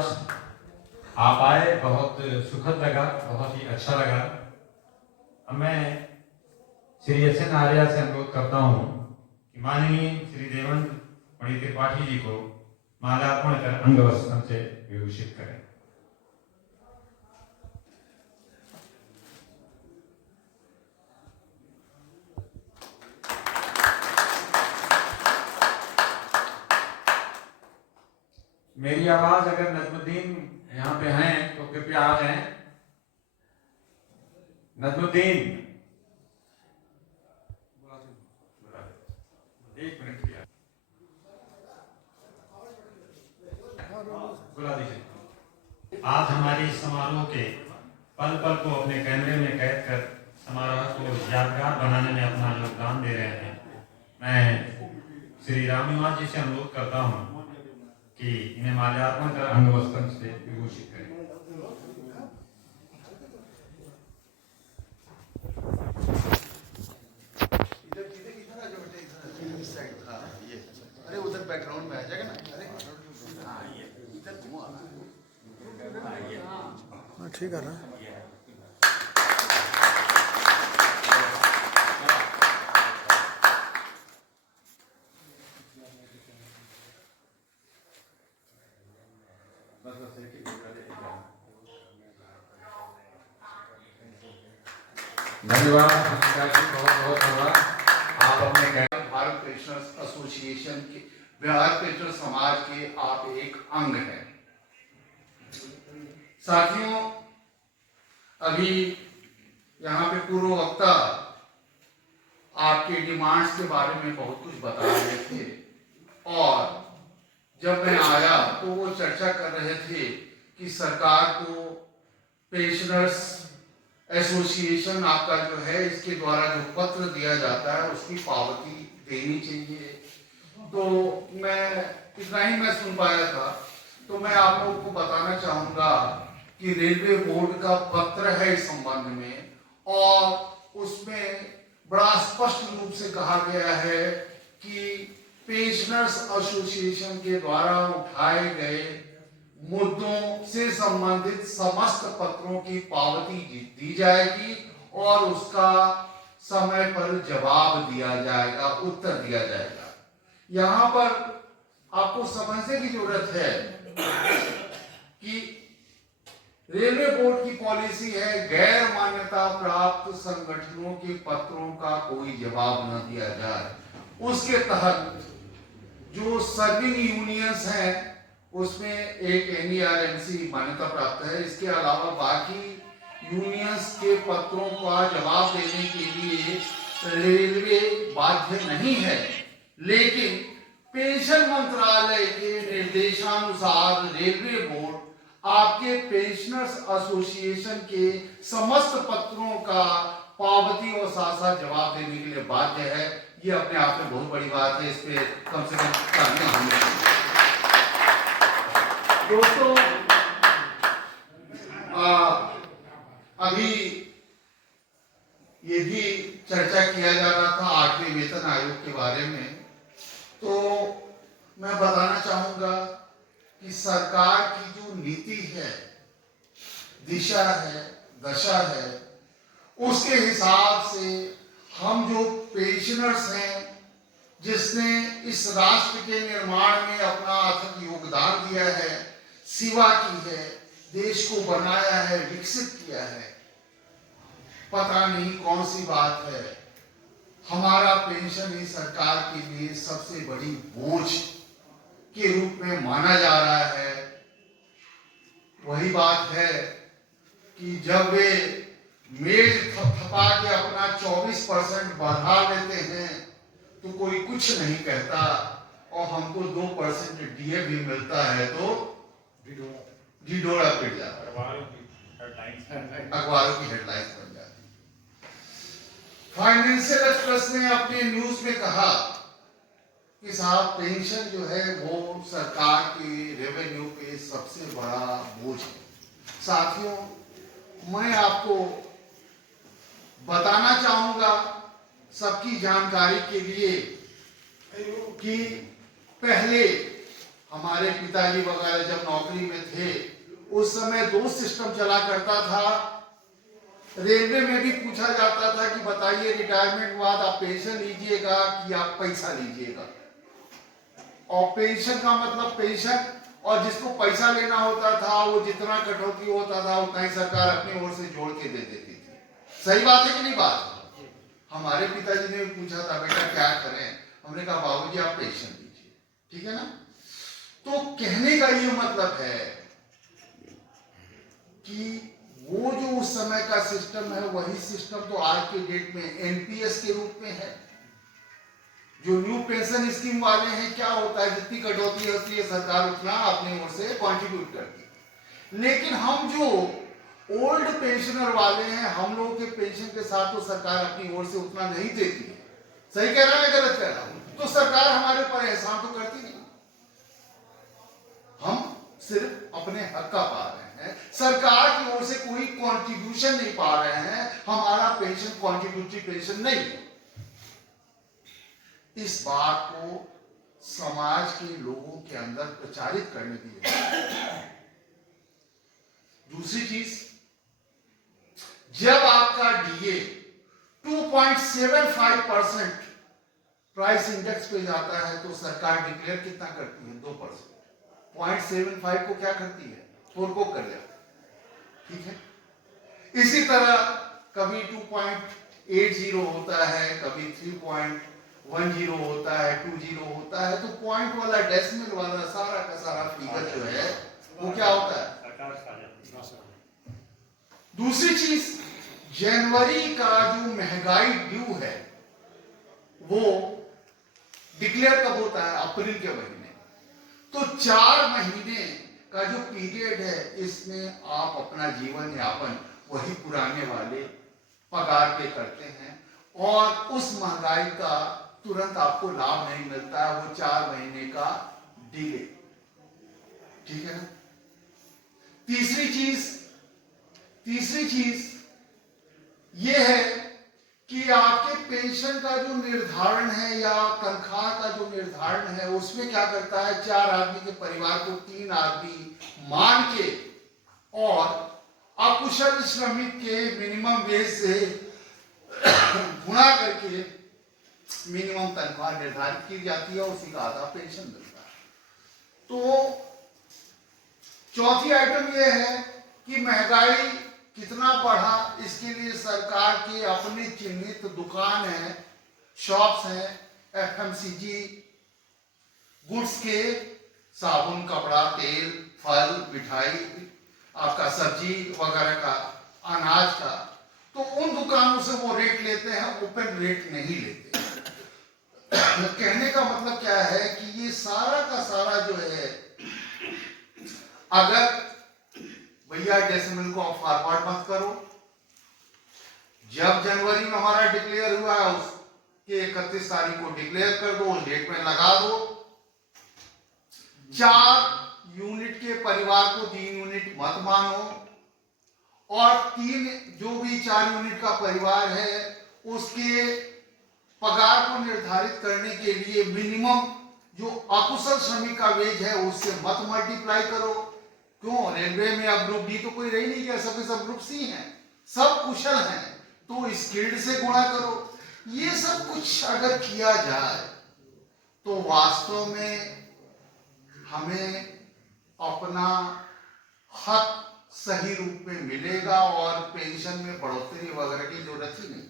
आप आए, बहुत सुखद लगा, बहुत ही अच्छा लगा। अब मैं श्री एस.एन. आर्या से अनुरोध करता हूं कि माननीय श्री देवेंद्र मणि त्रिपाठी जी को माल्यार्पण कर अंग वस्त्र से विभूषित करें। मेरी आवाज अगर नजमुद्दीन यहाँ पे हैं तो कृपया आ जाएं। नजमुद्दीन, एक मिनट बुला दीजिए। आज हमारी समारोह के पल पल को अपने कैमरे में कैद कर समारोह को यादगार बनाने में अपना योगदान दे रहे हैं। मैं श्री राम निवास जी से अनुरोध करता हूँ कि इन्हें माल्यार्पण कर अंग वस्त्र से विभूषित करें। अरे उधर बैकग्राउंड में आ जाएगा ना। अरे इधर ठीक है ना। धन्यवाद, बहुत बहुत धन्यवाद। आप अपने भारत पेंशनर्स एसोसिएशन के, बिहार पेंशनर समाज के आप एक अंग हैं। साथियों, अभी यहाँ पे पूर्व वक्ता आपके डिमांड्स के बारे में बहुत कुछ बता रहे थे और जब मैं आया तो वो चर्चा कर रहे थे कि सरकार को पेंशनर्स एसोसिएशन आपका जो है, इसके द्वारा जो पत्र दिया जाता है उसकी पावती देनी चाहिए। तो मैं इतना ही मैं सुन पाया था। तो मैं आप लोगों को बताना चाहूंगा कि रेलवे बोर्ड का पत्र है इस संबंध में और उसमें बड़ा स्पष्ट रूप से कहा गया है कि पेंशनर्स एसोसिएशन के द्वारा उठाए गए मुद्दों से संबंधित समस्त पत्रों की पावती दी जाएगी और उसका समय पर जवाब दिया जाएगा, उत्तर दिया जाएगा। यहाँ पर आपको समझने की जरूरत है कि रेलवे बोर्ड की पॉलिसी है गैर मान्यता प्राप्त संगठनों के पत्रों का कोई जवाब न दिया जाए। उसके तहत जो सर्विंग यूनियंस हैं उसमें एक NERMC मान्यता प्राप्त है। इसके अलावा बाकी यूनियंस के पत्रों का जवाब देने के लिए रेलवे बाध्य नहीं है, लेकिन पेंशन मंत्रालय के निर्देशानुसार रेलवे बोर्ड आपके पेंशनर्स एसोसिएशन के समस्त पत्रों का पावती और साथ साथ जवाब देने के लिए बाध्य है। ये अपने आप में बहुत बड़ी बात है, इस पे कम से कम तालियां होंगी। दोस्तों, अभी ये भी चर्चा किया जा रहा था 8वें वेतन आयोग के बारे में, तो मैं बताना चाहूंगा कि सरकार की जो नीति है, दिशा है, दशा है, उसके हिसाब से हम जो पेंशनर्स हैं, जिसने इस राष्ट्र के निर्माण में अपना अथक योगदान दिया है, सेवा की है, देश को बनाया है, विकसित किया है, पता नहीं कौन सी बात है, हमारा पेंशन ही सरकार के लिए सबसे बड़ी बोझ के रूप में माना जा रहा है। वही बात है कि जब वे मेज थपथपा के अपना 24% बढ़ा लेते हैं तो कोई कुछ नहीं कहता, और हमको 2% डीए भी मिलता है तो ढिढोरा पिट जाता है, अखबारों की हेडलाइंस बन जाती है। फाइनेंशियल एक्सप्रेस ने अपने न्यूज में कहा कि साहब पेंशन जो है वो सरकार के रेवेन्यू पे सबसे बड़ा बोझ है। साथियों, मैं आपको बताना चाहूंगा सबकी जानकारी के लिए कि पहले हमारे पिताजी वगैरह जब नौकरी में थे उस समय 2 सिस्टम चला करता था। रेलवे में भी पूछा जाता था कि बताइए रिटायरमेंट बाद आप पेंशन लीजिएगा कि आप पैसा लीजिएगा, और पेंशन का मतलब पेंशन, और जिसको पैसा लेना होता था वो जितना कटौती होता था उतना ही सरकार अपनी ओर से जोड़ के दे देती थी। सही बात है कि नहीं बात? हमारे पिताजी ने पूछा था बेटा क्या करें, हमने कहा बाबूजी आप पेंशन लीजिए, ठीक है ना। तो कहने का ये मतलब है कि वो जो उस समय का सिस्टम है वही सिस्टम तो आज के डेट में एनपीएस के रूप में है। जो न्यू पेंशन स्कीम वाले हैं, क्या होता है, जितनी कटौती होती है सरकार उतना अपनी ओर से कंट्रीब्यूट करती है। लेकिन हम जो ओल्ड पेंशनर वाले हैं, हम लोगों के पेंशन के साथ तो सरकार अपनी ओर से उतना नहीं देती है। सही कह रहा है, गलत कह रहा हूं? तो सरकार हमारे पर एहसान तो करती नहीं, हम सिर्फ अपने हक का पा रहे हैं, सरकार की ओर से कोई कंट्रीब्यूशन नहीं पा रहे हैं। हमारा पेंशन कंट्रीब्यूटरी पेंशन नहीं है। इस बात को समाज के लोगों के अंदर प्रचारित करने की जरूरत है। दूसरी चीज, जब आपका डीए 2.75% प्राइस इंडेक्स पे जाता है तो सरकार डिक्लेयर कितना करती है? 2%। 0.75 को क्या करती है? 4 को कर जाती है, ठीक है। इसी तरह कभी 2.80 होता है, कभी 3.10 होता है, 20 होता है, तो पॉइंट वाला डेसिमल वाला सारा का सारा फिगर जो है वो क्या होता है? दूसरी चीज, जनवरी का जो महंगाई ड्यू है वो डिक्लेयर कब होता है? अप्रैल के महीने। तो 4 महीने का जो पीरियड है इसमें आप अपना जीवन यापन वही पुराने वाले पगार पे करते हैं, और उस महंगाई का तुरंत आपको लाभ नहीं मिलता है, वो 4 महीने का डिले, ठीक है ना। तीसरी चीज ये है कि आपके पेंशन का जो निर्धारण है या तनख्वाह का जो निर्धारण है उसमें क्या करता है, 4 आदमी के परिवार को 3 आदमी मान के और अकुशल श्रमिक के मिनिमम वेज से गुणा करके मिनिमम तनख्वाह निर्धारित की जाती है, उसी का आधा पेंशन मिलता है। तो चौथी आइटम यह है कि महंगाई कितना बढ़ा, इसके लिए सरकार के अपने चिन्हित दुकान है, शॉप्स हैं, एफएमसीजी गुड्स के, साबुन, कपड़ा, तेल, फल, मिठाई, आपका सब्जी वगैरह का, अनाज का, तो उन दुकानों से वो रेट लेते हैं, ओपन रेट नहीं लेते। कहने का मतलब क्या है कि ये सारा का सारा जो है, अगर भैया डेसिमल को आप फॉरवर्ड मत करो, जब जनवरी में हमारा डिक्लेयर हुआ है उसके 31 तारीख को डिक्लेयर कर दो, उस डेट में लगा दो। 4 यूनिट के परिवार को 3 यूनिट मत मानो, और 3 जो भी 4 यूनिट का परिवार है उसके पगार को निर्धारित करने के लिए मिनिमम जो अकुशल श्रमिक का वेज है उससे मत मल्टीप्लाई करो। क्यों? रेलवे में अब ग्रुप डी तो कोई रही नहीं गया, सबके सब ग्रुप सी हैं, सब कुशल हैं, तो स्किल्ड से गुणा करो। ये सब कुछ अगर किया जाए तो वास्तव में हमें अपना हक सही रूप में मिलेगा और पेंशन में बढ़ोतरी वगैरह की जरूरत ही नहीं।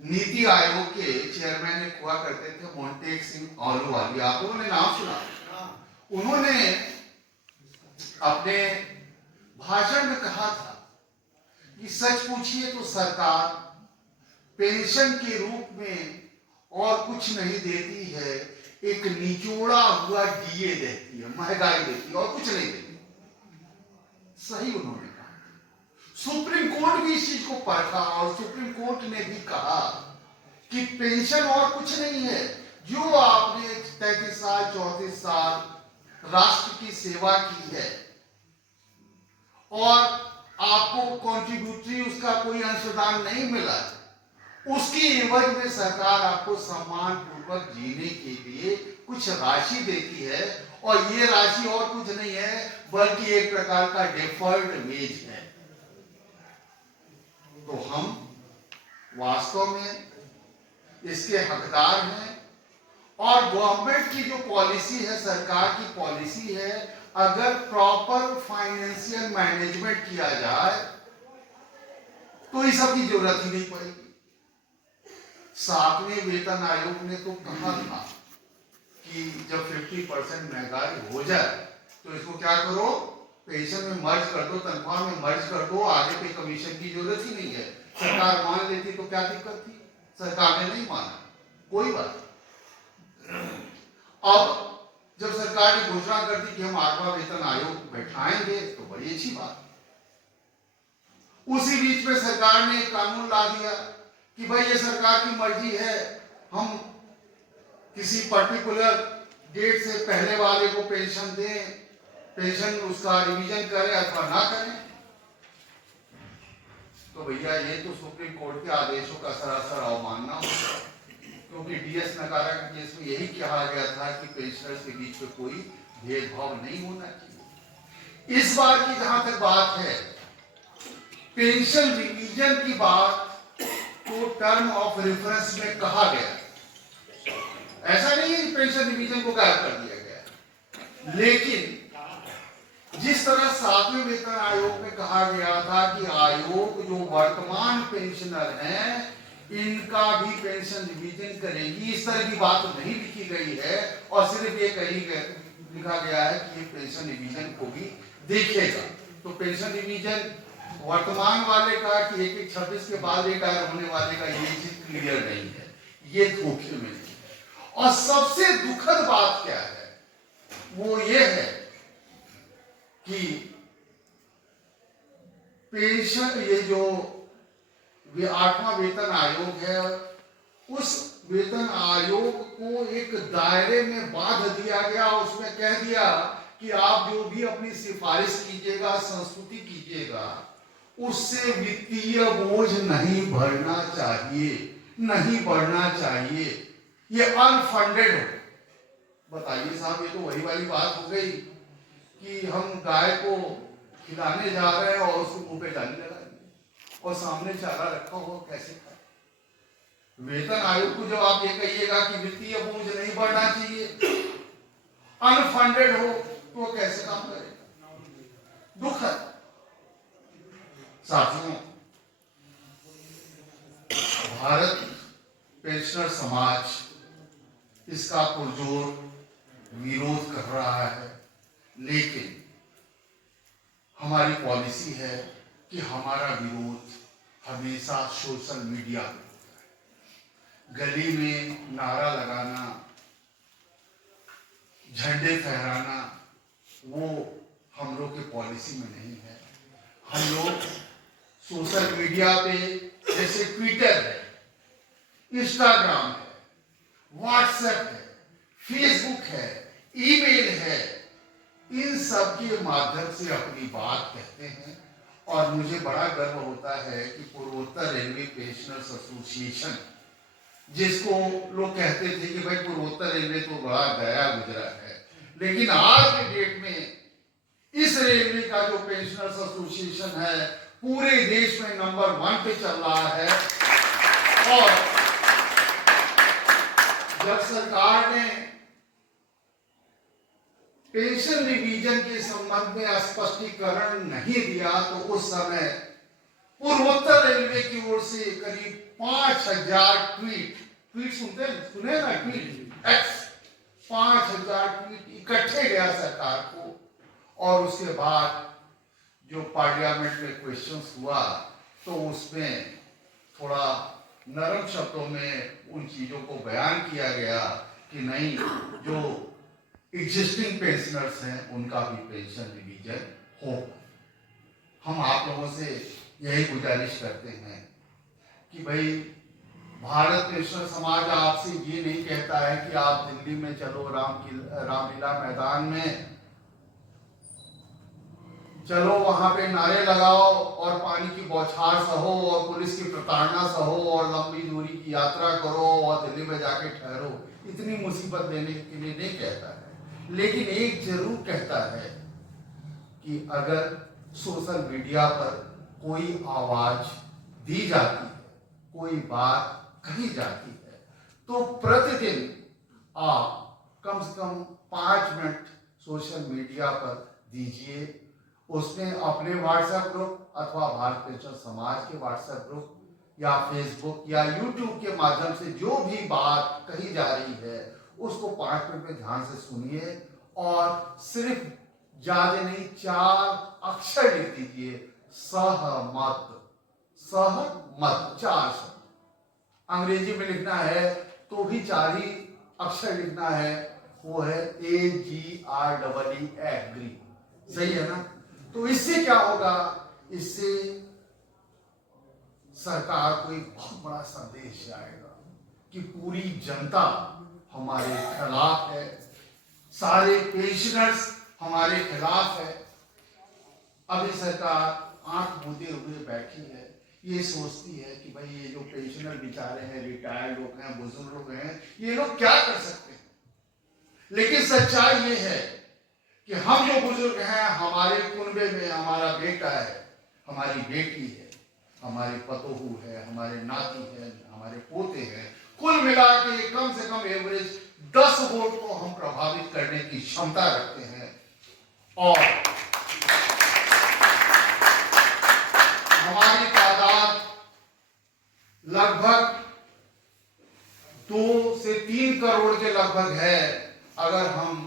नीति आयोग के चेयरमैन एक हुआ करते थे मोंटेक सिंह आहलूवालिया, आप लोगों ने नाम सुना। उन्होंने अपने भाषण में कहा था कि सच पूछिए तो सरकार पेंशन के रूप में और कुछ नहीं देती है, एक निचोड़ा हुआ डीए देती है, महंगाई देती है और कुछ नहीं देती। सही उन्होंने कहा। सुप्रीम कोर्ट भी इस चीज को परखा और सुप्रीम कोर्ट ने भी कहा कि पेंशन और कुछ नहीं है, जो आपने 33 साल 34 साल राष्ट्र की सेवा की है और आपको कॉन्ट्रीब्यूटरी उसका कोई अंशदान नहीं मिला, उसकी एवज में सरकार आपको सम्मान पूर्वक जीने के लिए कुछ राशि देती है और ये राशि और कुछ नहीं है बल्कि एक प्रकार का डिफर्ड वेज है। तो हम वास्तव में इसके हकदार हैं और गवर्नमेंट की जो पॉलिसी है, सरकार की पॉलिसी है, अगर प्रॉपर फाइनेंशियल मैनेजमेंट किया जाए तो इस सब की जरूरत ही नहीं पड़ेगी। 7वें वेतन आयोग ने तो कहा था कि जब 50% महंगाई हो जाए तो इसको क्या करो, पेंशन में मर्ज कर दो, तनख्वाह में मर्ज कर दो, आगे पे कमीशन की जरूरत ही नहीं है। सरकार मान लेती तो क्या दिक्कत थी, सरकार ने नहीं माना, कोई बात नहीं। अब जब सरकार ने घोषणा कर दी कि हम 8वां वेतन आयोग बैठाएंगे तो बड़ी अच्छी बात। उसी बीच में सरकार ने एक कानून ला दिया कि भाई ये सरकार की मर्जी है, हम किसी पर्टिकुलर डेट से पहले वाले को पेंशन दें, पेंशन उसका रिवीजन करें अथवा ना करें। तो भैया ये तो सुप्रीम कोर्ट के आदेशों का सरासर अवमानना होगा, क्योंकि डीएस नकारा के केस में यही कहा गया था कि पेंशनर्स के बीच में कोई भेदभाव नहीं होना चाहिए। इस बार की जहां तक बात है पेंशन रिवीजन की बात, तो टर्म ऑफ रेफरेंस में कहा गया, ऐसा नहीं है कि पेंशन रिवीजन को गायब कर दिया गया, लेकिन जिस तरह 7वें वेतन आयोग में कहा गया था कि आयोग जो वर्तमान पेंशनर हैं इनका भी पेंशन रिवीजन करेगी, इस तरह की बात नहीं लिखी गई है और सिर्फ ये लिखा गया है कि ये पेंशन रिवीजन को भी देखेगा। तो पेंशन रिवीजन वर्तमान वाले का कि 1/1/26 के बाद रिटायर होने वाले का ये चीज क्लियर नहीं है, ये धोखे में नहीं। और सबसे दुखद बात क्या है वो ये है कि पेंशन, ये जो 8वां वेतन आयोग है, उस वेतन आयोग को एक दायरे में बांध दिया गया, उसमें कह दिया कि आप जो भी अपनी सिफारिश कीजिएगा, संस्तुति कीजिएगा, उससे वित्तीय बोझ नहीं बढ़ना चाहिए, नहीं बढ़ना चाहिए, ये अनफंडेड हो। बताइए साहब, ये तो वही वाली बात हो गई कि हम गाय को खिलाने जा रहे हैं और उसको मुंह पे डालने लगाएंगे और सामने चारा रखा हुआ कैसे खाए। वेतन आयोग को जब आप ये कहिएगा कि वित्तीय बोझ नहीं बढ़ना चाहिए, अनफंडेड हो, तो कैसे काम करेगा? दुखद। साथियों, भारत पेंशनर समाज इसका पुरजोर विरोध कर रहा है, लेकिन हमारी पॉलिसी है कि हमारा विरोध हमेशा सोशल मीडिया पे होता है। गली में नारा लगाना, झंडे फहराना, वो हम लोग के पॉलिसी में नहीं है। हम लोग सोशल मीडिया पे, जैसे ट्विटर है, इंस्टाग्राम है, व्हाट्सएप है, फेसबुक है, ईमेल है, इन सब के माध्यम से अपनी बात कहते हैं और मुझे बड़ा गर्व होता है कि पूर्वोत्तर रेलवे पेंशनर्स एसोसिएशन, जिसको लोग कहते थे कि भाई पूर्वोत्तर रेलवे तो बड़ा गया गुजरा है, लेकिन आज के डेट में इस रेलवे का जो पेंशनर्स एसोसिएशन है पूरे देश में नंबर 1 पे चल रहा है। और जब सरकार ने पेंशन रिवीजन के संबंध में स्पष्टीकरण नहीं दिया तो उस समय पूर्वोत्तर रेलवे की ओर से करीब 5000 ट्वीट सुने ना ट्वीट एक्स 5000 ट्वीट इकट्ठे गया सरकार को। और उसके बाद जो पार्लियामेंट में क्वेश्चंस हुआ तो उसमें थोड़ा नरम शब्दों में उन चीजों को बयान किया गया कि नहीं, जो एग्जिस्टिंग पेंशनर्स हैं उनका भी पेंशन रिवीजन हो। हम आप लोगों से यही गुजारिश करते हैं कि भाई भारत पेंशनर समाज आपसे ये नहीं कहता है कि आप दिल्ली में चलो, रामलीला मैदान में चलो, वहां पे नारे लगाओ और पानी की बौछार सहो और पुलिस की प्रताड़ना सहो और लंबी दूरी की यात्रा करो और दिल्ली में जाके ठहरो। इतनी मुसीबत देने के लिए नहीं कहता है, लेकिन एक जरूर कहता है कि अगर सोशल मीडिया पर कोई आवाज दी जाती है, कोई बात कही जाती है, तो प्रतिदिन आप कम से कम 5 मिनट सोशल मीडिया पर दीजिए। उसमें अपने व्हाट्सएप ग्रुप अथवा भारत पेंशनर समाज के व्हाट्सएप ग्रुप या फेसबुक या यूट्यूब के माध्यम से जो भी बात कही जा रही है उसको 5 मिनट में ध्यान से सुनिए और सिर्फ ज्यादा नहीं 4 अक्षर लिख दीजिए, सहमत। सहमत 4 शब्द। अंग्रेजी में लिखना है तो भी 4 ही अक्षर लिखना है, वो है AGREE, एग्री। सही है ना? तो इससे क्या होगा? इससे सरकार को एक बहुत बड़ा संदेश जाएगा कि पूरी जनता हमारे खिलाफ है, सारे पेंशनर्स हमारे खिलाफ है। अभी सरकार आंख मूंदे हुए बैठी है, ये सोचती है कि भाई ये जो पेंशनर बेचारे हैं, रिटायर्ड लोग हैं, बुजुर्ग लोग हैं, ये लोग क्या कर सकते हैं। लेकिन सच्चाई ये है कि हम जो बुजुर्ग हैं, हमारे कुनबे में हमारा बेटा है, हमारी बेटी है, हमारे पतोहू है, हमारे नाती है, हमारे पोते हैं, कुल मिला के कम से कम एवरेज 10 वोट को हम प्रभावित करने की क्षमता रखते हैं। और हमारी तादाद लगभग 2 से 3 करोड़ के लगभग है। अगर हम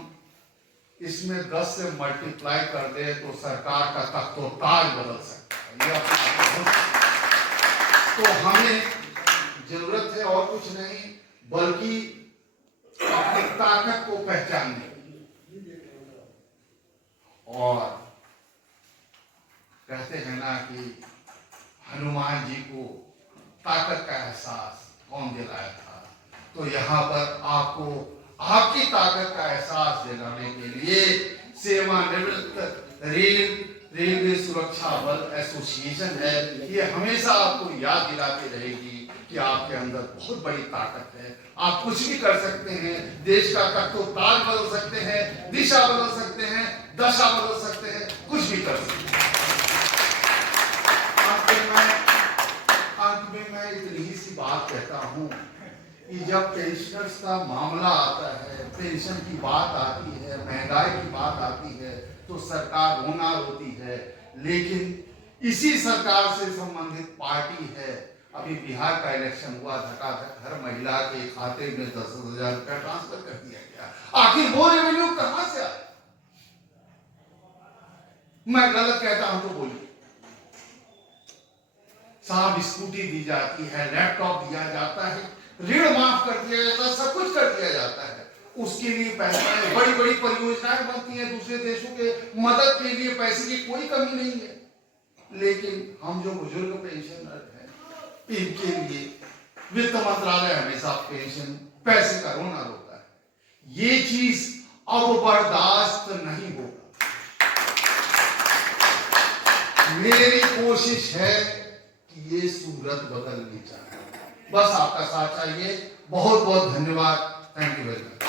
इसमें 10 से मल्टीप्लाई कर दे तो सरकार का तख्तो-ताज बदल सकता है। तो हमें जरूरत है और कुछ नहीं, बल्कि अपनी ताकत को पहचानने की। और कहते हैं ना कि हनुमान जी को ताकत का एहसास कौन दिलाया था, तो यहाँ पर आपको आपकी ताकत का एहसास दिलाने के लिए सेवानिवृत्त रेलवे सुरक्षा बल एसोसिएशन है। ये हमेशा आपको याद दिलाती रहेगी कि आपके अंदर बहुत बड़ी ताकत है, आप कुछ भी कर सकते हैं, देश का तख्तो-ताज बदल सकते हैं, दिशा बदल सकते हैं, दशा बदल सकते हैं, कुछ भी कर सकते हैं। अंत में मैं इतनी ही सी बात कहता हूँ कि जब पेंशनर्स का मामला आता है, पेंशन की बात आती है, महंगाई की बात आती है, तो सरकार रोना रोती है। लेकिन इसी सरकार से संबंधित पार्टी है, अभी बिहार का इलेक्शन हुआ, धकाधक हर महिला के खाते में 10,000 रुपया ट्रांसफर कर दिया गया। आखिर वो रेवेन्यू कहां से आया? मैं गलत कहता हूं तो बोलिए। साहब स्कूटी दी जाती है, लैपटॉप दिया जाता है, ऋण माफ कर दिया जाता है, सब कुछ कर दिया जाता है। उसके लिए पैसे, बड़ी बड़ी परियोजनाएं बनती हैं, दूसरे देशों के मदद के लिए पैसे की कोई कमी नहीं है। लेकिन हम जो बुजुर्ग पेंशनर हैं, इनके लिए वित्त मंत्रालय हमेशा पेंशन पैसे का रोना रोता है। ये चीज अब बर्दाश्त नहीं होगा। मेरी कोशिश है कि ये सूरत बदलनी चाहिए। बस आपका साथ चाहिए। बहुत बहुत धन्यवाद। Thank you very much.